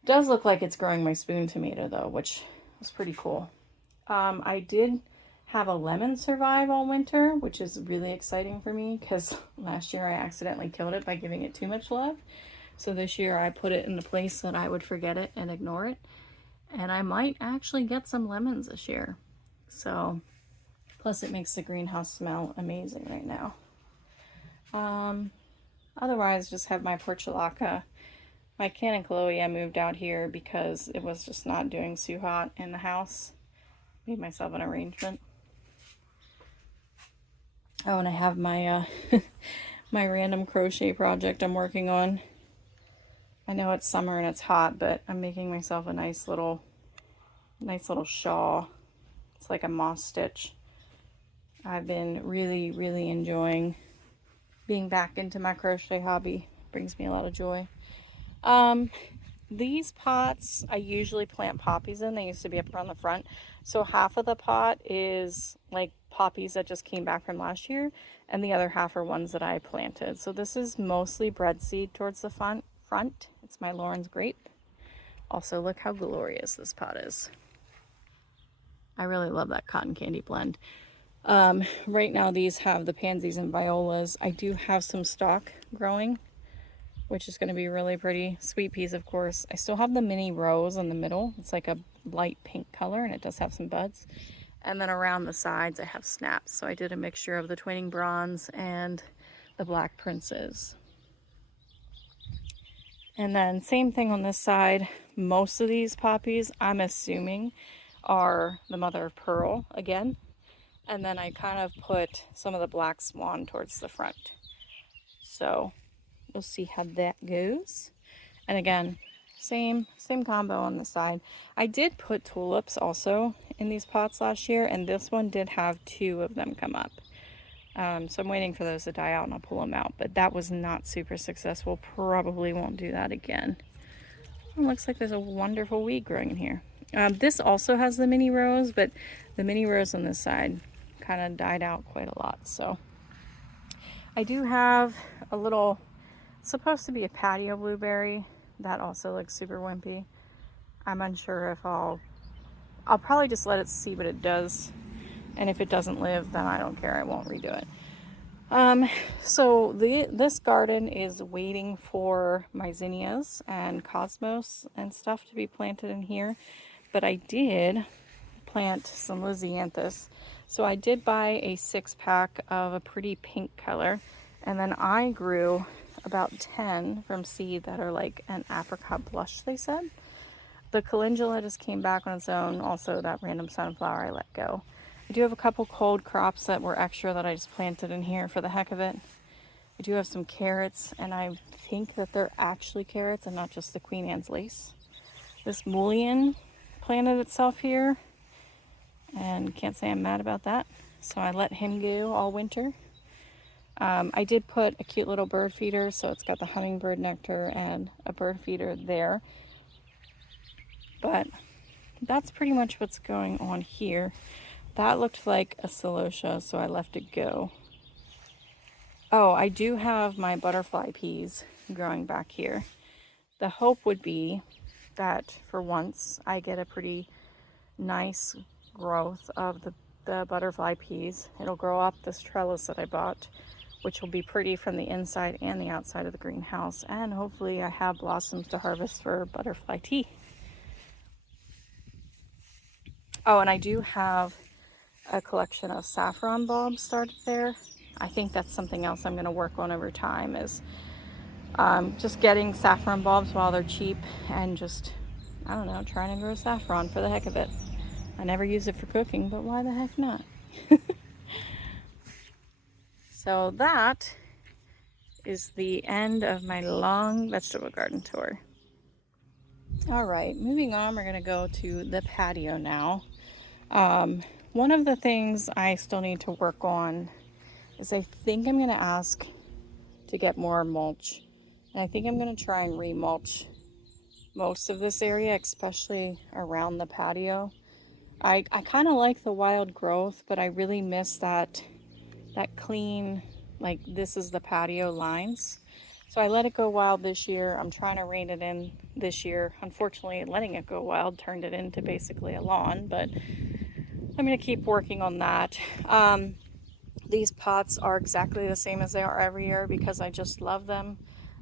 It does look like it's growing my spoon tomato though, which was pretty cool. I did have a lemon survive all winter, which is really exciting for me because last year I accidentally killed it by giving it too much love. So this year I put it in a place that I would forget it and ignore it. And I might actually get some lemons this year. So, plus it makes the greenhouse smell amazing right now. Otherwise, just have my portulaca. My Canencloia moved out here because it was just not doing too hot in the house. Made myself an arrangement. Oh, and I have my my random crochet project I'm working on. I know it's summer and it's hot, but I'm making myself a nice little shawl. It's like a moss stitch. I've been really enjoying being back into my crochet hobby. It brings me a lot of joy. These pots I usually plant poppies in. They used to be up around the front. So half of the pot is like poppies that just came back from last year, and the other half are ones that I planted. So this is mostly bread seed towards the front. It's my Lauren's grape. Also, look how glorious this pot is. I really love that cotton candy blend. Right now these have the pansies and violas. I do have some stock growing, which is going to be really pretty. Sweet peas, of course. I still have the mini rose in the middle. It's like a light pink color, and it does have some buds. And then around the sides I have snaps. So I did a mixture of the twinning bronze and the black princes. And then same thing on this side. Most of these poppies, I'm assuming, are the mother of pearl again. And then I kind of put some of the black swan towards the front. So we'll see how that goes. And again, same combo on the side. I did put tulips also in these pots last year, and this one did have 2 of them come up. So I'm waiting for those to die out and I'll pull them out, but that was not super successful. Probably won't do that again. It looks like there's a wonderful weed growing in here. This also has the mini rose, but the mini rose on this side kind of died out quite a lot. So I do have a little, supposed to be a patio blueberry. That also looks super wimpy. I'm unsure if I'll probably just let it see what it does. And if it doesn't live, then I don't care. I won't redo it. So this garden is waiting for my zinnias and cosmos and stuff to be planted in here. But I did plant some Lisianthus. So I did buy a 6-pack of a pretty pink color. And then I grew about 10 from seed that are like an apricot blush, they said. The calendula just came back on its own. Also, that random sunflower I let go. I do have a couple cold crops that were extra that I just planted in here for the heck of it. I do have some carrots, and I think that they're actually carrots and not just the Queen Anne's lace. This mullein planted itself here, and can't say I'm mad about that. So I let him go all winter. I did put a cute little bird feeder, so it's got the hummingbird nectar and a bird feeder there. But that's pretty much what's going on here. That looked like a celosia, so I left it go. Oh, I do have my butterfly peas growing back here. The hope would be that for once I get a pretty nice growth of the butterfly peas. It'll grow up this trellis that I bought, which will be pretty from the inside and the outside of the greenhouse. And hopefully I have blossoms to harvest for butterfly tea. Oh, and I do have a collection of saffron bulbs started there. I think that's something else I'm going to work on over time, is just getting saffron bulbs while they're cheap, and just, I don't know, trying to grow saffron for the heck of it. I never use it for cooking, but why the heck not? So that is the end of my long vegetable garden tour. All right, moving on, we're going to go to the patio now. One of the things I still need to work on is I think I'm going to ask to get more mulch. And I think I'm going to try and remulch most of this area, especially around the patio. I kind of like the wild growth, but I really miss that clean, like this is the patio lines. So I let it go wild this year. I'm trying to rein it in this year. Unfortunately, letting it go wild turned it into basically a lawn, but I'm going to keep working on that. These pots are exactly the same as they are every year because I just love them.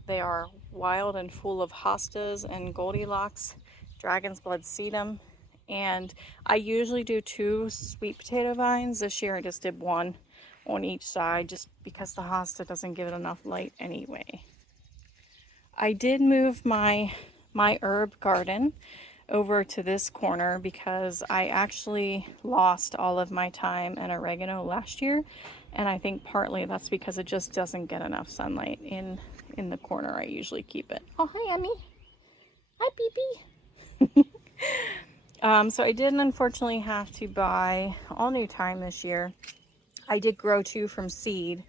They are wild and full of hostas and Goldilocks, dragon's blood sedum, and I usually do 2 sweet potato vines. This year I just did 1 on each side just because the hosta doesn't give it enough light anyway. I did move my herb garden over to this corner because I actually lost all of my thyme and oregano last year, and I think partly that's because it just doesn't get enough sunlight in the corner I usually keep it. Oh, hi Emmy. Hi Pee-Pee. So I did unfortunately have to buy all new thyme this year. I did grow 2 from seed,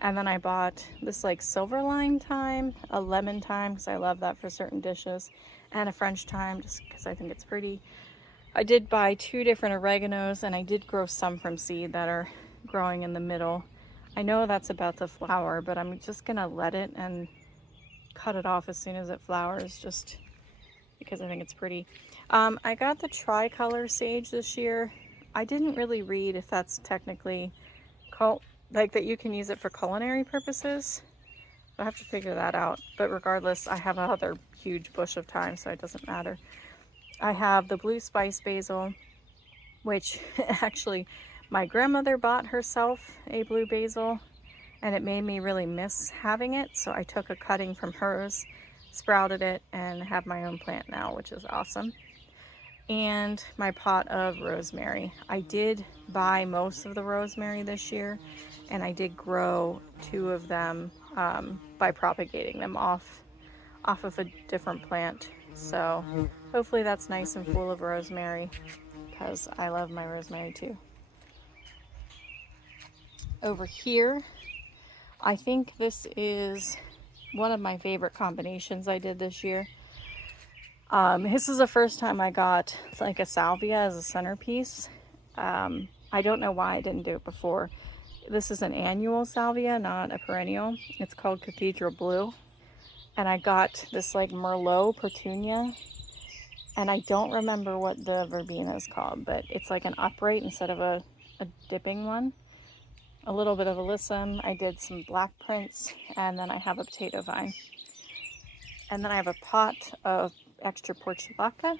and then I bought this like silver lime thyme, a lemon thyme because I love that for certain dishes, and a French thyme just because I think it's pretty. I did buy 2 different oreganos, and I did grow some from seed that are growing in the middle. I know that's about to flower, but I'm just gonna let it and cut it off as soon as it flowers, just because I think it's pretty. I got the tricolor sage this year. I didn't really read if that's technically like that you can use it for culinary purposes. I have to figure that out, but regardless, I have another huge bush of thyme, so it doesn't matter. I have the blue spice basil, which actually my grandmother bought herself a blue basil, and it made me really miss having it, so I took a cutting from hers, sprouted it, and have my own plant now, which is awesome. And my pot of rosemary. I did buy most of the rosemary this year, and I did grow 2 of them by propagating them off of a different plant. So hopefully that's nice and full of rosemary because I love my rosemary too. Over here, I think this is one of my favorite combinations I did this year. This is the first time I got like a salvia as a centerpiece. I don't know why I didn't do it before. This is an annual salvia, not a perennial. It's called Cathedral Blue. And I got this like Merlot petunia. And I don't remember what the verbena is called, but it's like an upright instead of a dipping one. A little bit of alyssum. I did some black prince, and then I have a potato vine. And then I have a pot of extra portulaca,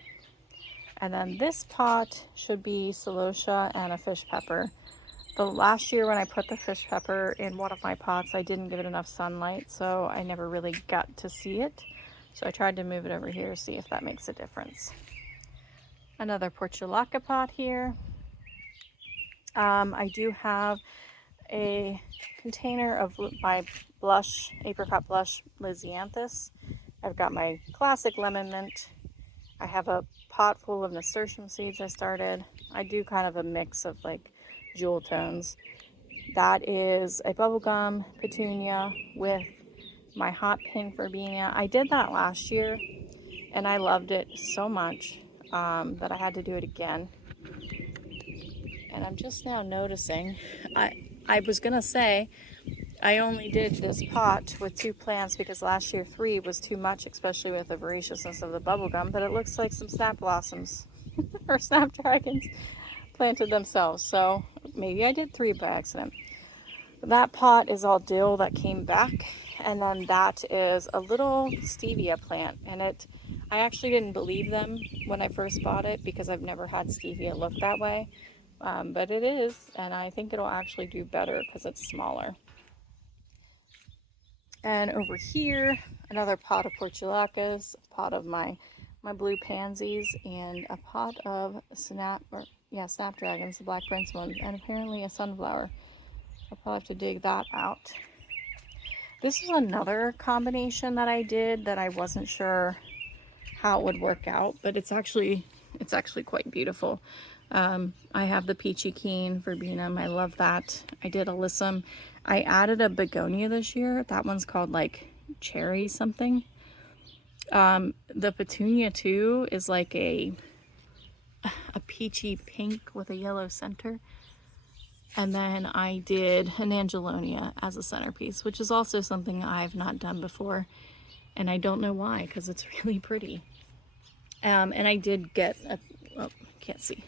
and then this pot should be celosia and a fish pepper. The last year when I put the fish pepper in one of my pots, I didn't give it enough sunlight, so I never really got to see it. So I tried to move it over here to see if that makes a difference. Another portulaca pot here. I do have a container of my blush, apricot blush Lisianthus. I've got my classic lemon mint. I have a pot full of nasturtium seeds I started. I do kind of a mix of like jewel tones. That is a bubblegum petunia with my hot pink verbena. I did that last year and I loved it so much that I had to do it again. And I'm just now noticing, I was gonna say I only did this pot with 2 plants because last year 3 was too much, especially with the voraciousness of the bubblegum, but it looks like some snap blossoms or snapdragons planted themselves. So maybe I did 3 by accident. That pot is all dill that came back, and then that is a little stevia plant, and I actually didn't believe them when I first bought it because I've never had stevia look that way. but it is, and I think it'll actually do better because it's smaller. And over here, another pot of portulacas, a pot of my blue pansies, and a pot of snapdragons, the black prince ones, and apparently a sunflower. I'll probably have to dig that out. This is another combination that I did that I wasn't sure how it would work out, but it's actually quite beautiful. I have the Peachy Keen Verbena. I love that. I did Alyssum. I added a begonia this year. That one's called like Cherry something. The Petunia too is like a peachy pink with a yellow center. And then I did an Angelonia as a centerpiece, which is also something I've not done before. And I don't know why, because it's really pretty. And I did get can't see.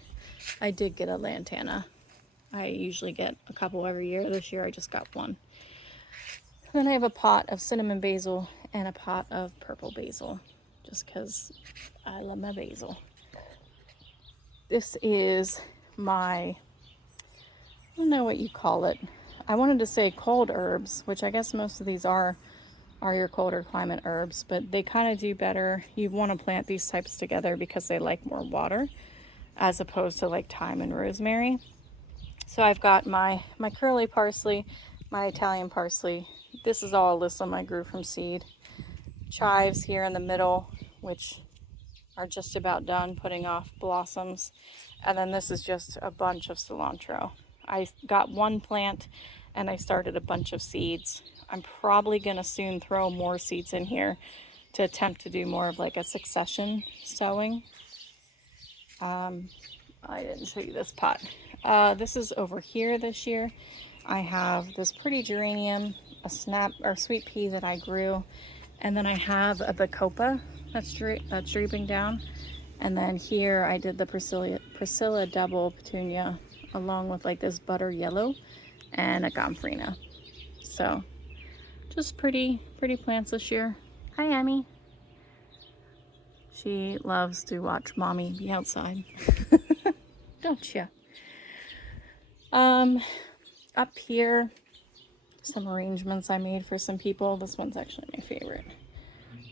I did get a lantana. I usually get a couple every year. This year I just got one. Then I have a pot of cinnamon basil and a pot of purple basil, just because I love my basil. This is my, I don't know what you call it. I wanted to say cold herbs, which I guess most of these are your colder climate herbs, but they kind of do better. You want to plant these types together because they like more water as opposed to like thyme and rosemary. So I've got my curly parsley, my Italian parsley. This is all alyssum I grew from seed. Chives here in the middle, which are just about done putting off blossoms. And then this is just a bunch of cilantro. I got one plant and I started a bunch of seeds. I'm probably gonna soon throw more seeds in here to attempt to do more of like a succession sowing. I didn't show you this pot. This is over here this year. I have this pretty geranium, a sweet pea that I grew, and then I have a bacopa that's drooping down. And then here I did the Priscilla double petunia along with like this butter yellow and a gomphrena. So just pretty plants this year. Hi, Emmy. She loves to watch mommy be outside. Don't you? Up here, some arrangements I made for some people. This one's actually my favorite.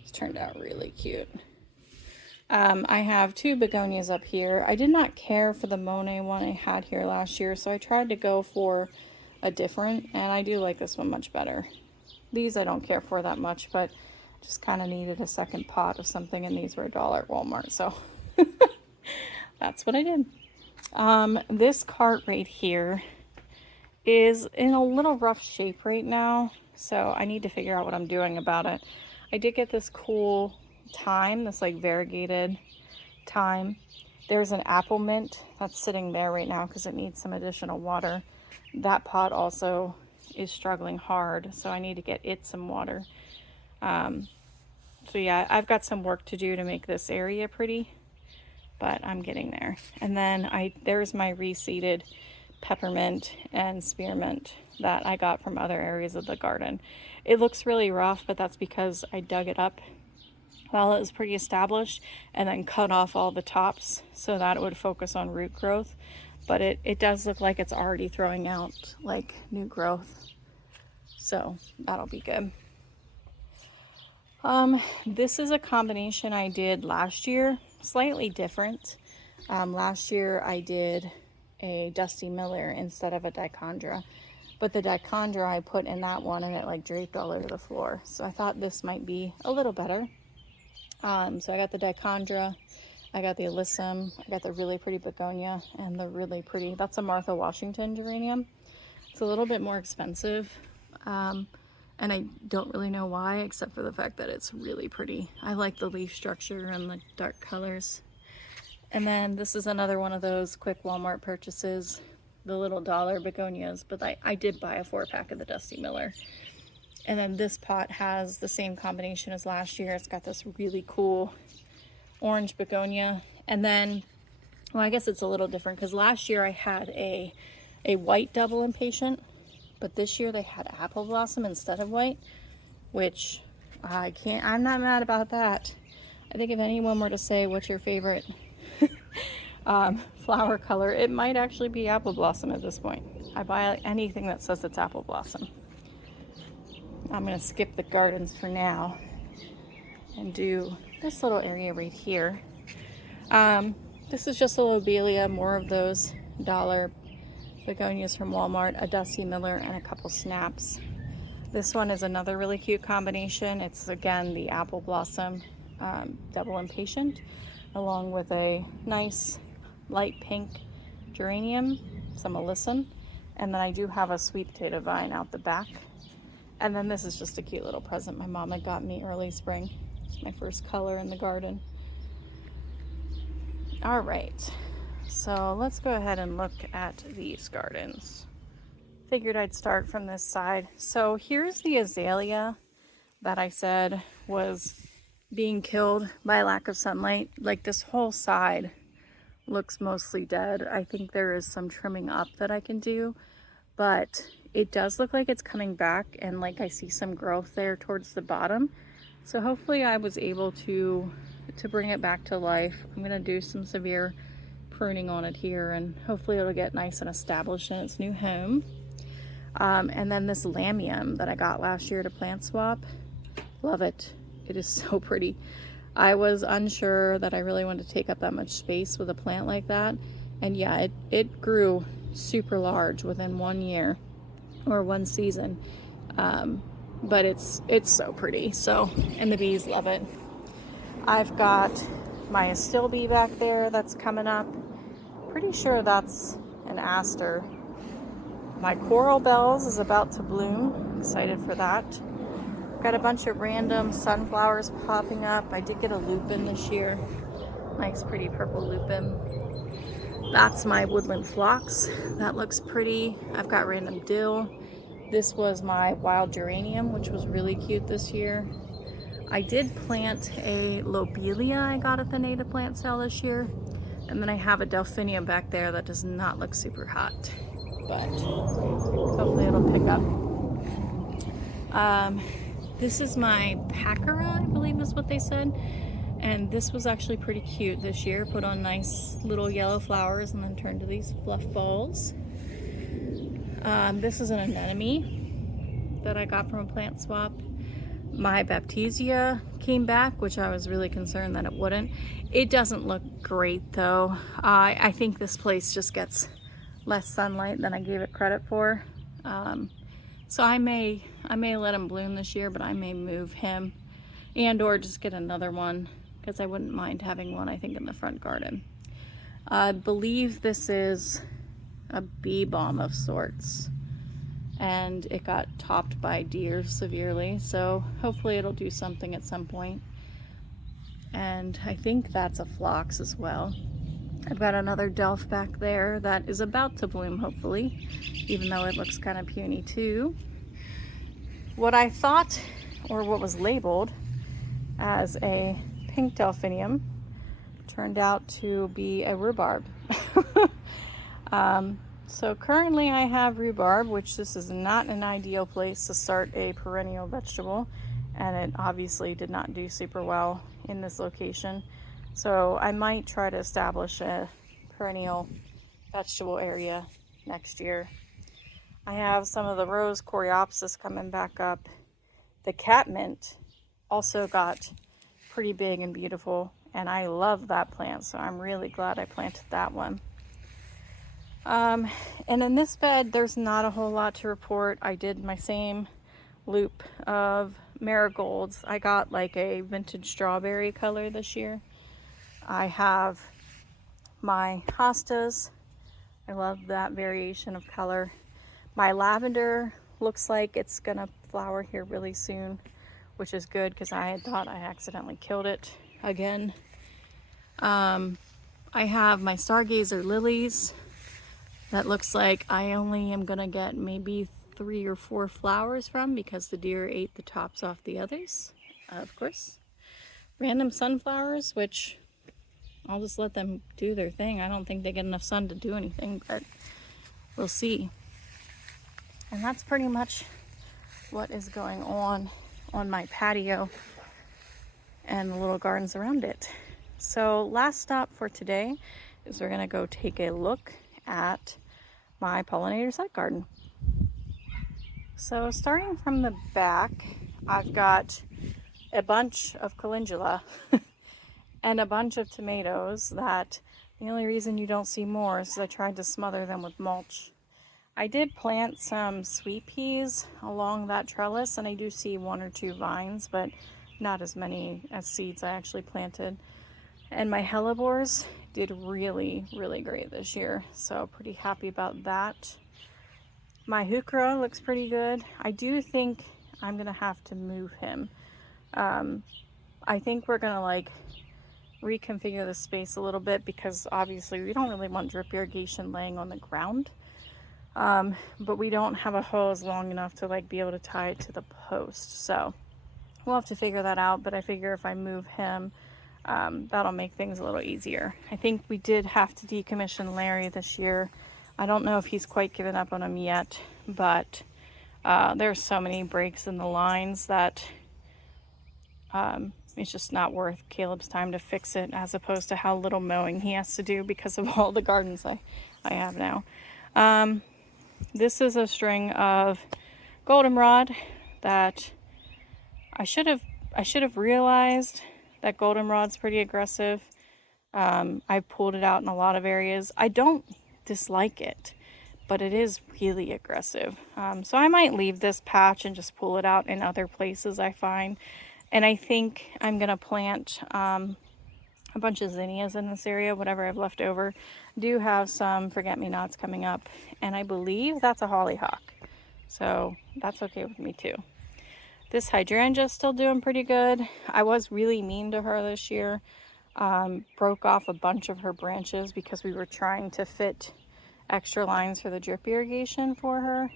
It's turned out really cute. I have two begonias up here. I did not care for the Monet one I had here last year, so I tried to go for a different, and I do like this one much better. These I don't care for that much, but just kind of needed a second pot of something, and these were $1 at Walmart, so that's what I did. This cart right here is in a little rough shape right now, so I need to figure out what I'm doing about it. I did get this cool thyme, this like variegated thyme. There's an apple mint that's sitting there right now because it needs some additional water. That pot also is struggling hard, so I need to get it some water. So yeah, I've got some work to do to make this area pretty, but I'm getting there. And then there's my reseeded peppermint and spearmint that I got from other areas of the garden. It looks really rough, but that's because I dug it up while it was pretty established and then cut off all the tops so that it would focus on root growth. But it does look like it's already throwing out like new growth, so that'll be good. This is a combination I did last year, slightly different. Last year I did a Dusty Miller instead of a Dichondra, but the Dichondra I put in that one and it like draped all over the floor. So I thought this might be a little better. So I got the Dichondra, I got the Alyssum, I got the really pretty begonia, and the really pretty, that's a Martha Washington geranium. It's a little bit more expensive. And I don't really know why, except for the fact that it's really pretty. I like the leaf structure and the dark colors. And then this is another one of those quick Walmart purchases, the little $1 begonias, but I did buy a 4-pack of the Dusty Miller. And then this pot has the same combination as last year. It's got this really cool orange begonia. And then, well, I guess it's a little different because last year I had a white double impatient, but this year they had apple blossom instead of white, which I'm not mad about that. I think if anyone were to say what's your favorite flower color. It might actually be apple blossom at this point. I buy anything that says it's apple blossom. I'm going to skip the gardens for now and do this little area right here. This is just a lobelia, more of those dollar begonias from Walmart, a Dusty Miller, and a couple snaps. This one is another really cute combination. It's again the apple blossom double impatient, along with a nice light pink geranium, some alyssum, and then I do have a sweet potato vine out the back. And then this is just a cute little present my mama got me early spring. It's my first color in the garden. All right, so let's go ahead and look at these gardens. Figured I'd start from this side. So here's the azalea that I said was being killed by lack of sunlight. Like, this whole side looks mostly dead. I think there is some trimming up that I can do, but it does look like it's coming back, and like I see some growth there towards the bottom. So hopefully I was able to bring it back to life. I'm gonna do some severe pruning on it here, and hopefully it'll get nice and established in its new home. And then this lamium that I got last year to plant swap, love it. It is so pretty. I was unsure that I really wanted to take up that much space with a plant like that, and yeah, it grew super large within 1 year or 1 season. But it's so pretty. So, and the bees love it. I've got my astilbe back there that's coming up. Pretty sure that's an aster. My coral bells is about to bloom. Excited for that. Got a bunch of random sunflowers popping up. I did get a lupin this year. Nice pretty purple lupin. That's my woodland phlox. That looks pretty. I've got random dill. This was my wild geranium, which was really cute this year. I did plant a lobelia I got at the native plant sale this year. And then I have a delphinium back there that does not look super hot, but hopefully it'll pick up. This is my pachyra, I believe is what they said. And this was actually pretty cute this year. Put on nice little yellow flowers and then turned to these fluff balls. This is an anemone that I got from a plant swap. My baptisia came back, which I was really concerned that it wouldn't. It doesn't look great though. I think this place just gets less sunlight than I gave it credit for. So I may let him bloom this year, but I may move him and or just get another one, because I wouldn't mind having one, I think, in the front garden. I believe this is a bee balm of sorts, and it got topped by deer severely, so hopefully it'll do something at some point. And I think that's a phlox as well. I've got another delph back there that is about to bloom, hopefully, even though it looks kind of puny too. What I thought, or what was labeled as a pink delphinium, turned out to be a rhubarb. So currently I have rhubarb, which this is not an ideal place to start a perennial vegetable, and it obviously did not do super well in this location. So I might try to establish a perennial vegetable area next year. I have some of the rose coreopsis coming back up. The catmint also got pretty big and beautiful, and I love that plant, so I'm really glad I planted that one. And in this bed, there's not a whole lot to report. I did my same loop of marigolds. I got like a vintage strawberry color this year. I have my hostas. I love that variation of color. My lavender looks like it's gonna flower here really soon, which is good because I had thought I accidentally killed it again. I have my stargazer lilies. That looks like I only am gonna get maybe 3 or 4 flowers from, because the deer ate the tops off the others, of course. Random sunflowers, which I'll just let them do their thing. I don't think they get enough sun to do anything, but we'll see. And that's pretty much what is going on my patio and the little gardens around it. So last stop for today is we're gonna go take a look at my pollinator set garden. So starting from the back, I've got a bunch of calendula and a bunch of tomatoes that the only reason you don't see more is I tried to smother them with mulch. I did plant some sweet peas along that trellis, and I do see 1 or 2 vines, but not as many as seeds I actually planted. And my hellebores did really, really great this year, so pretty happy about that. My heuchera looks pretty good. I do think I'm gonna have to move him. I think we're gonna like reconfigure the space a little bit because obviously we don't really want drip irrigation laying on the ground. But we don't have a hose long enough to like be able to tie it to the post. So we'll have to figure that out, but I figure if I move him, that'll make things a little easier. I think we did have to decommission Larry this year. I don't know if he's quite given up on him yet, but there's so many breaks in the lines that it's just not worth Caleb's time to fix it, as opposed to how little mowing he has to do because of all the gardens I have now. This is a string of goldenrod that I should have realized that goldenrod's pretty aggressive. I pulled it out in a lot of areas. I don't dislike it, but it is really aggressive. So I might leave this patch and just pull it out in other places I find. And I think I'm gonna plant a bunch of zinnias in this area, whatever I've left over. Do have some forget-me-nots coming up, and I believe that's a hollyhock, so that's okay with me too. This hydrangea is still doing pretty good. I was really mean to her this year. Broke off a bunch of her branches because we were trying to fit extra lines for the drip irrigation for her.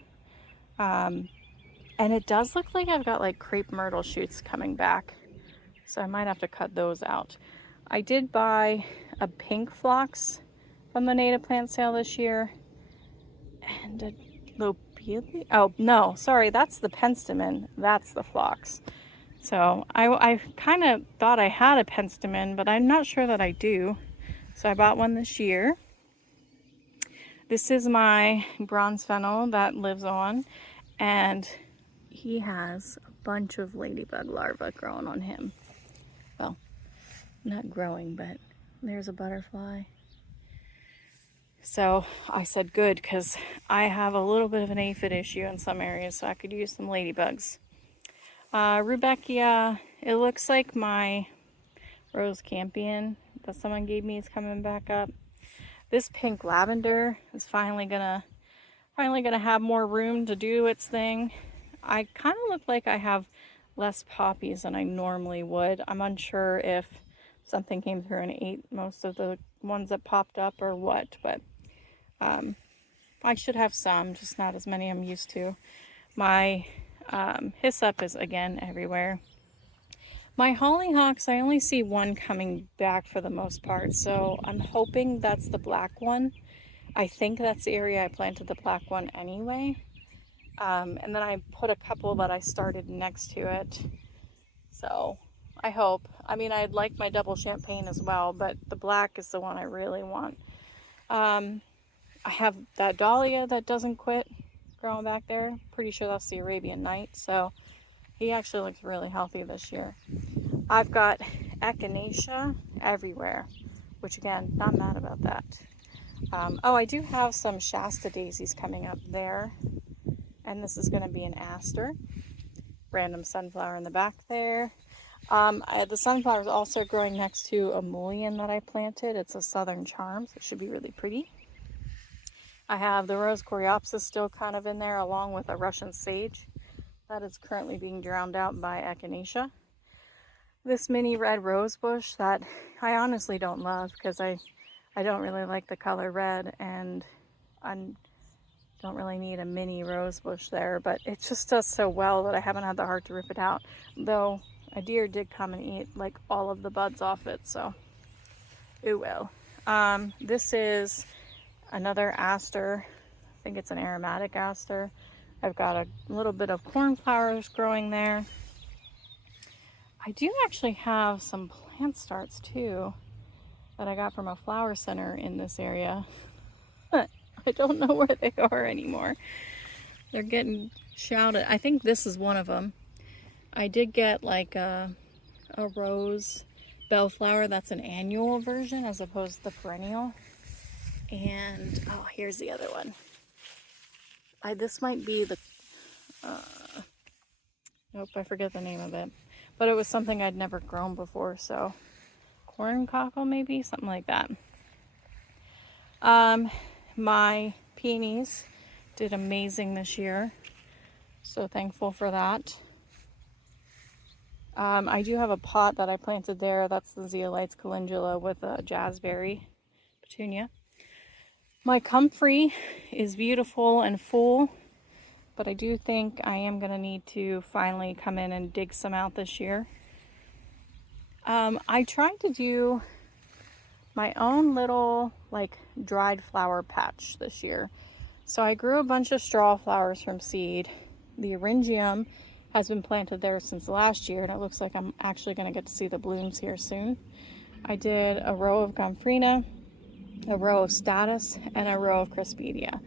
And it does look like I've got like crepe myrtle shoots coming back, so I might have to cut those out. I did buy a pink phlox from the native plant sale this year, and a lobelia. Oh no, sorry, that's the penstemon. That's the phlox. So I kind of thought I had a penstemon, but I'm not sure that I do. So I bought one this year. This is my bronze fennel that lives on, and he has a bunch of ladybug larvae growing on him. Well, not growing, but there's a butterfly. So I said good, because I have a little bit of an aphid issue in some areas, so I could use some ladybugs. Rudbeckia, it looks like my rose campion that someone gave me is coming back up. This pink lavender is finally gonna have more room to do its thing. I kind of look like I have less poppies than I normally would. I'm unsure if something came through and ate most of the ones that popped up or what, but I should have some, just not as many I'm used to. My hyssop is again everywhere. My hollyhocks, I only see one coming back for the most part, so I'm hoping that's the black one. I think that's the area I planted the black one anyway. And then I put a couple that I started next to it. So I hope. I mean, I'd like my double champagne as well, but the black is the one I really want. I have that dahlia that doesn't quit growing back there. Pretty sure that's the Arabian Night. So he actually looks really healthy this year. I've got echinacea everywhere, which again, not mad about that. Oh, I do have some Shasta daisies coming up there. And this is going to be an aster. Random sunflower in the back there. The sunflower is also growing next to a mullein that I planted. It's a Southern Charm, so it should be really pretty. I have the rose coreopsis still kind of in there, along with a Russian sage. That is currently being drowned out by echinacea. This mini red rose bush that I honestly don't love because I don't really like the color red, and I don't really need a mini rose bush there, but it just does so well that I haven't had the heart to rip it out. Though a deer did come and eat like all of the buds off it, so it will. This is another aster. I think it's an aromatic aster. I've got a little bit of cornflowers growing there. I do actually have some plant starts too. that I got from a flower center in this area. I don't know where they are anymore. They're getting shouted. I think this is one of them. I did get like a rose bellflower that's an annual version as opposed to the perennial. And oh, here's the other one. This might be the nope, I forget the name of it, but it was something I'd never grown before, so corn cockle maybe, something like that. My peonies did amazing this year, so thankful for that. I do have a pot that I planted there. That's the Zeolites calendula with a jazzberry petunia. My comfrey is beautiful and full, but I do think I am going to need to finally come in and dig some out this year. I tried to do my own little like dried flower patch this year. So I grew a bunch of straw flowers from seed. The eryngium has been planted there since last year, and it looks like I'm actually going to get to see the blooms here soon. I did a row of gomphrena, a row of status, and a row of crispidia.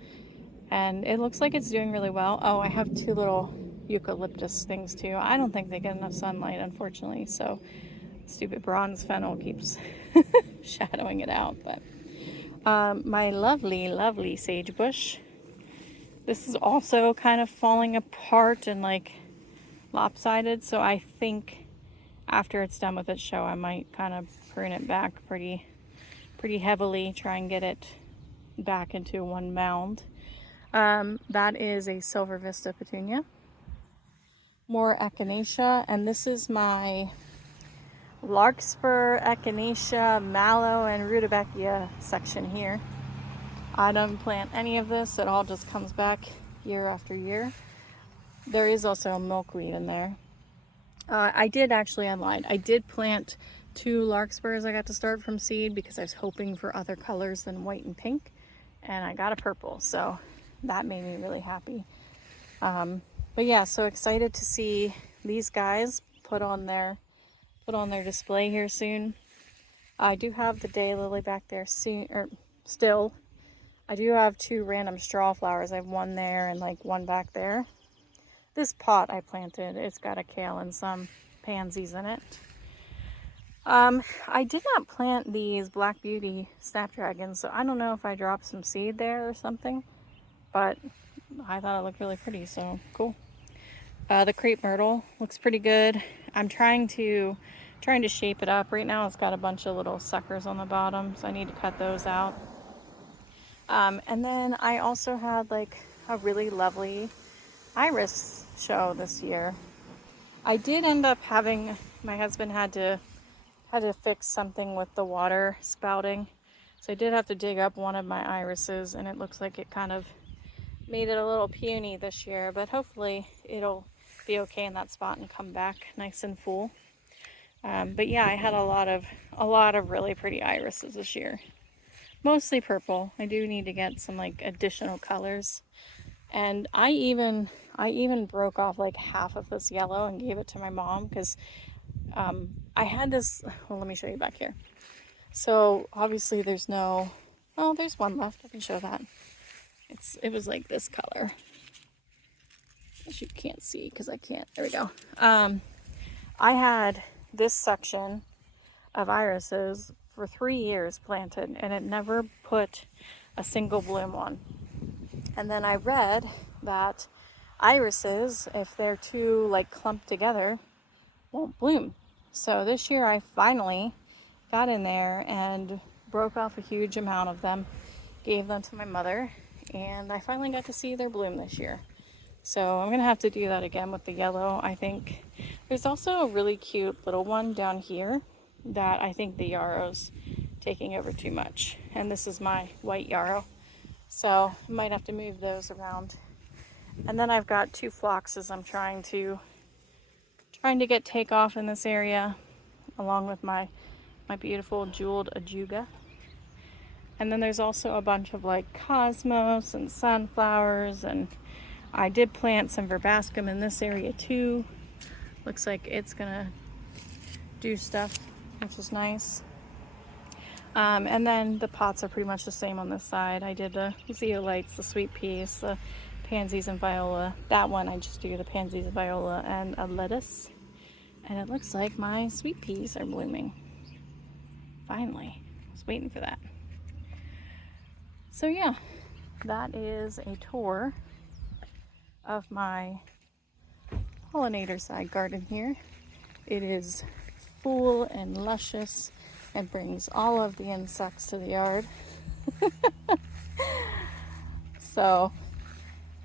And it looks like it's doing really well. Oh, I have two little eucalyptus things too. I don't think they get enough sunlight, unfortunately, so stupid bronze fennel keeps shadowing it out. But my lovely sage bush. This is also kind of falling apart and like lopsided, so I think after it's done with its show, I might kind of prune it back pretty heavily, try and get it back into one mound. That is a Silver Vista petunia. More echinacea, and this is my larkspur, echinacea, mallow, and rudbeckia section here. I don't plant any of this. It all just comes back year after year. There is also milkweed in there. I lied. I did plant 2 larkspurs I got to start from seed because I was hoping for other colors than white and pink, and I got a purple, so that made me really happy. But yeah, so excited to see these guys put on their display here soon. I do have the daylily back there soon, or still. I do have 2 random straw flowers. I have one there and like one back there. This pot I planted, it's got a kale and some pansies in it. I did not plant these Black Beauty snapdragons, so I don't know if I dropped some seed there or something, but I thought it looked really pretty, so cool. The crepe myrtle looks pretty good. I'm trying to shape it up. Right now it's got a bunch of little suckers on the bottom, so I need to cut those out. And then I also had like a really lovely iris show this year. I did end up having, my husband had to fix something with the water spouting, so I did have to dig up one of my irises, and it looks like it kind of made it a little puny this year, but hopefully it'll be okay in that spot and come back nice and full. But yeah, I had a lot of really pretty irises this year. Mostly purple. I do need to get some like additional colors. And I even broke off like half of this yellow and gave it to my mom because I had this, well, let me show you back here. So obviously there's no, oh, there's one left. I can show that. It was like this color. As you can't see because I can't, there we go. I had this section of irises for 3 years planted, and it never put a single bloom on. And then I read that irises, if they're too like clumped together, won't bloom. So this year I finally got in there and broke off a huge amount of them, gave them to my mother, and I finally got to see their bloom this year. So I'm gonna have to do that again with the yellow, I think. There's also a really cute little one down here that I think the yarrow's taking over too much. And this is my white yarrow. So I might have to move those around. And then I've got 2 phloxes I'm trying to get takeoff in this area, along with my beautiful jeweled ajuga. And then there's also a bunch of like cosmos and sunflowers, and I did plant some verbascum in this area too. Looks like it's gonna do stuff, which is nice. And then the pots are pretty much the same on this side. I did the zeolites, the sweet peas, the pansies and viola. That one I just do the pansies and viola and a lettuce. And it looks like my sweet peas are blooming. Finally, I was waiting for that. So yeah, that is a tour of my pollinator side garden here. It is full and luscious and brings all of the insects to the yard. So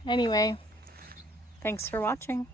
anyway, thanks for watching.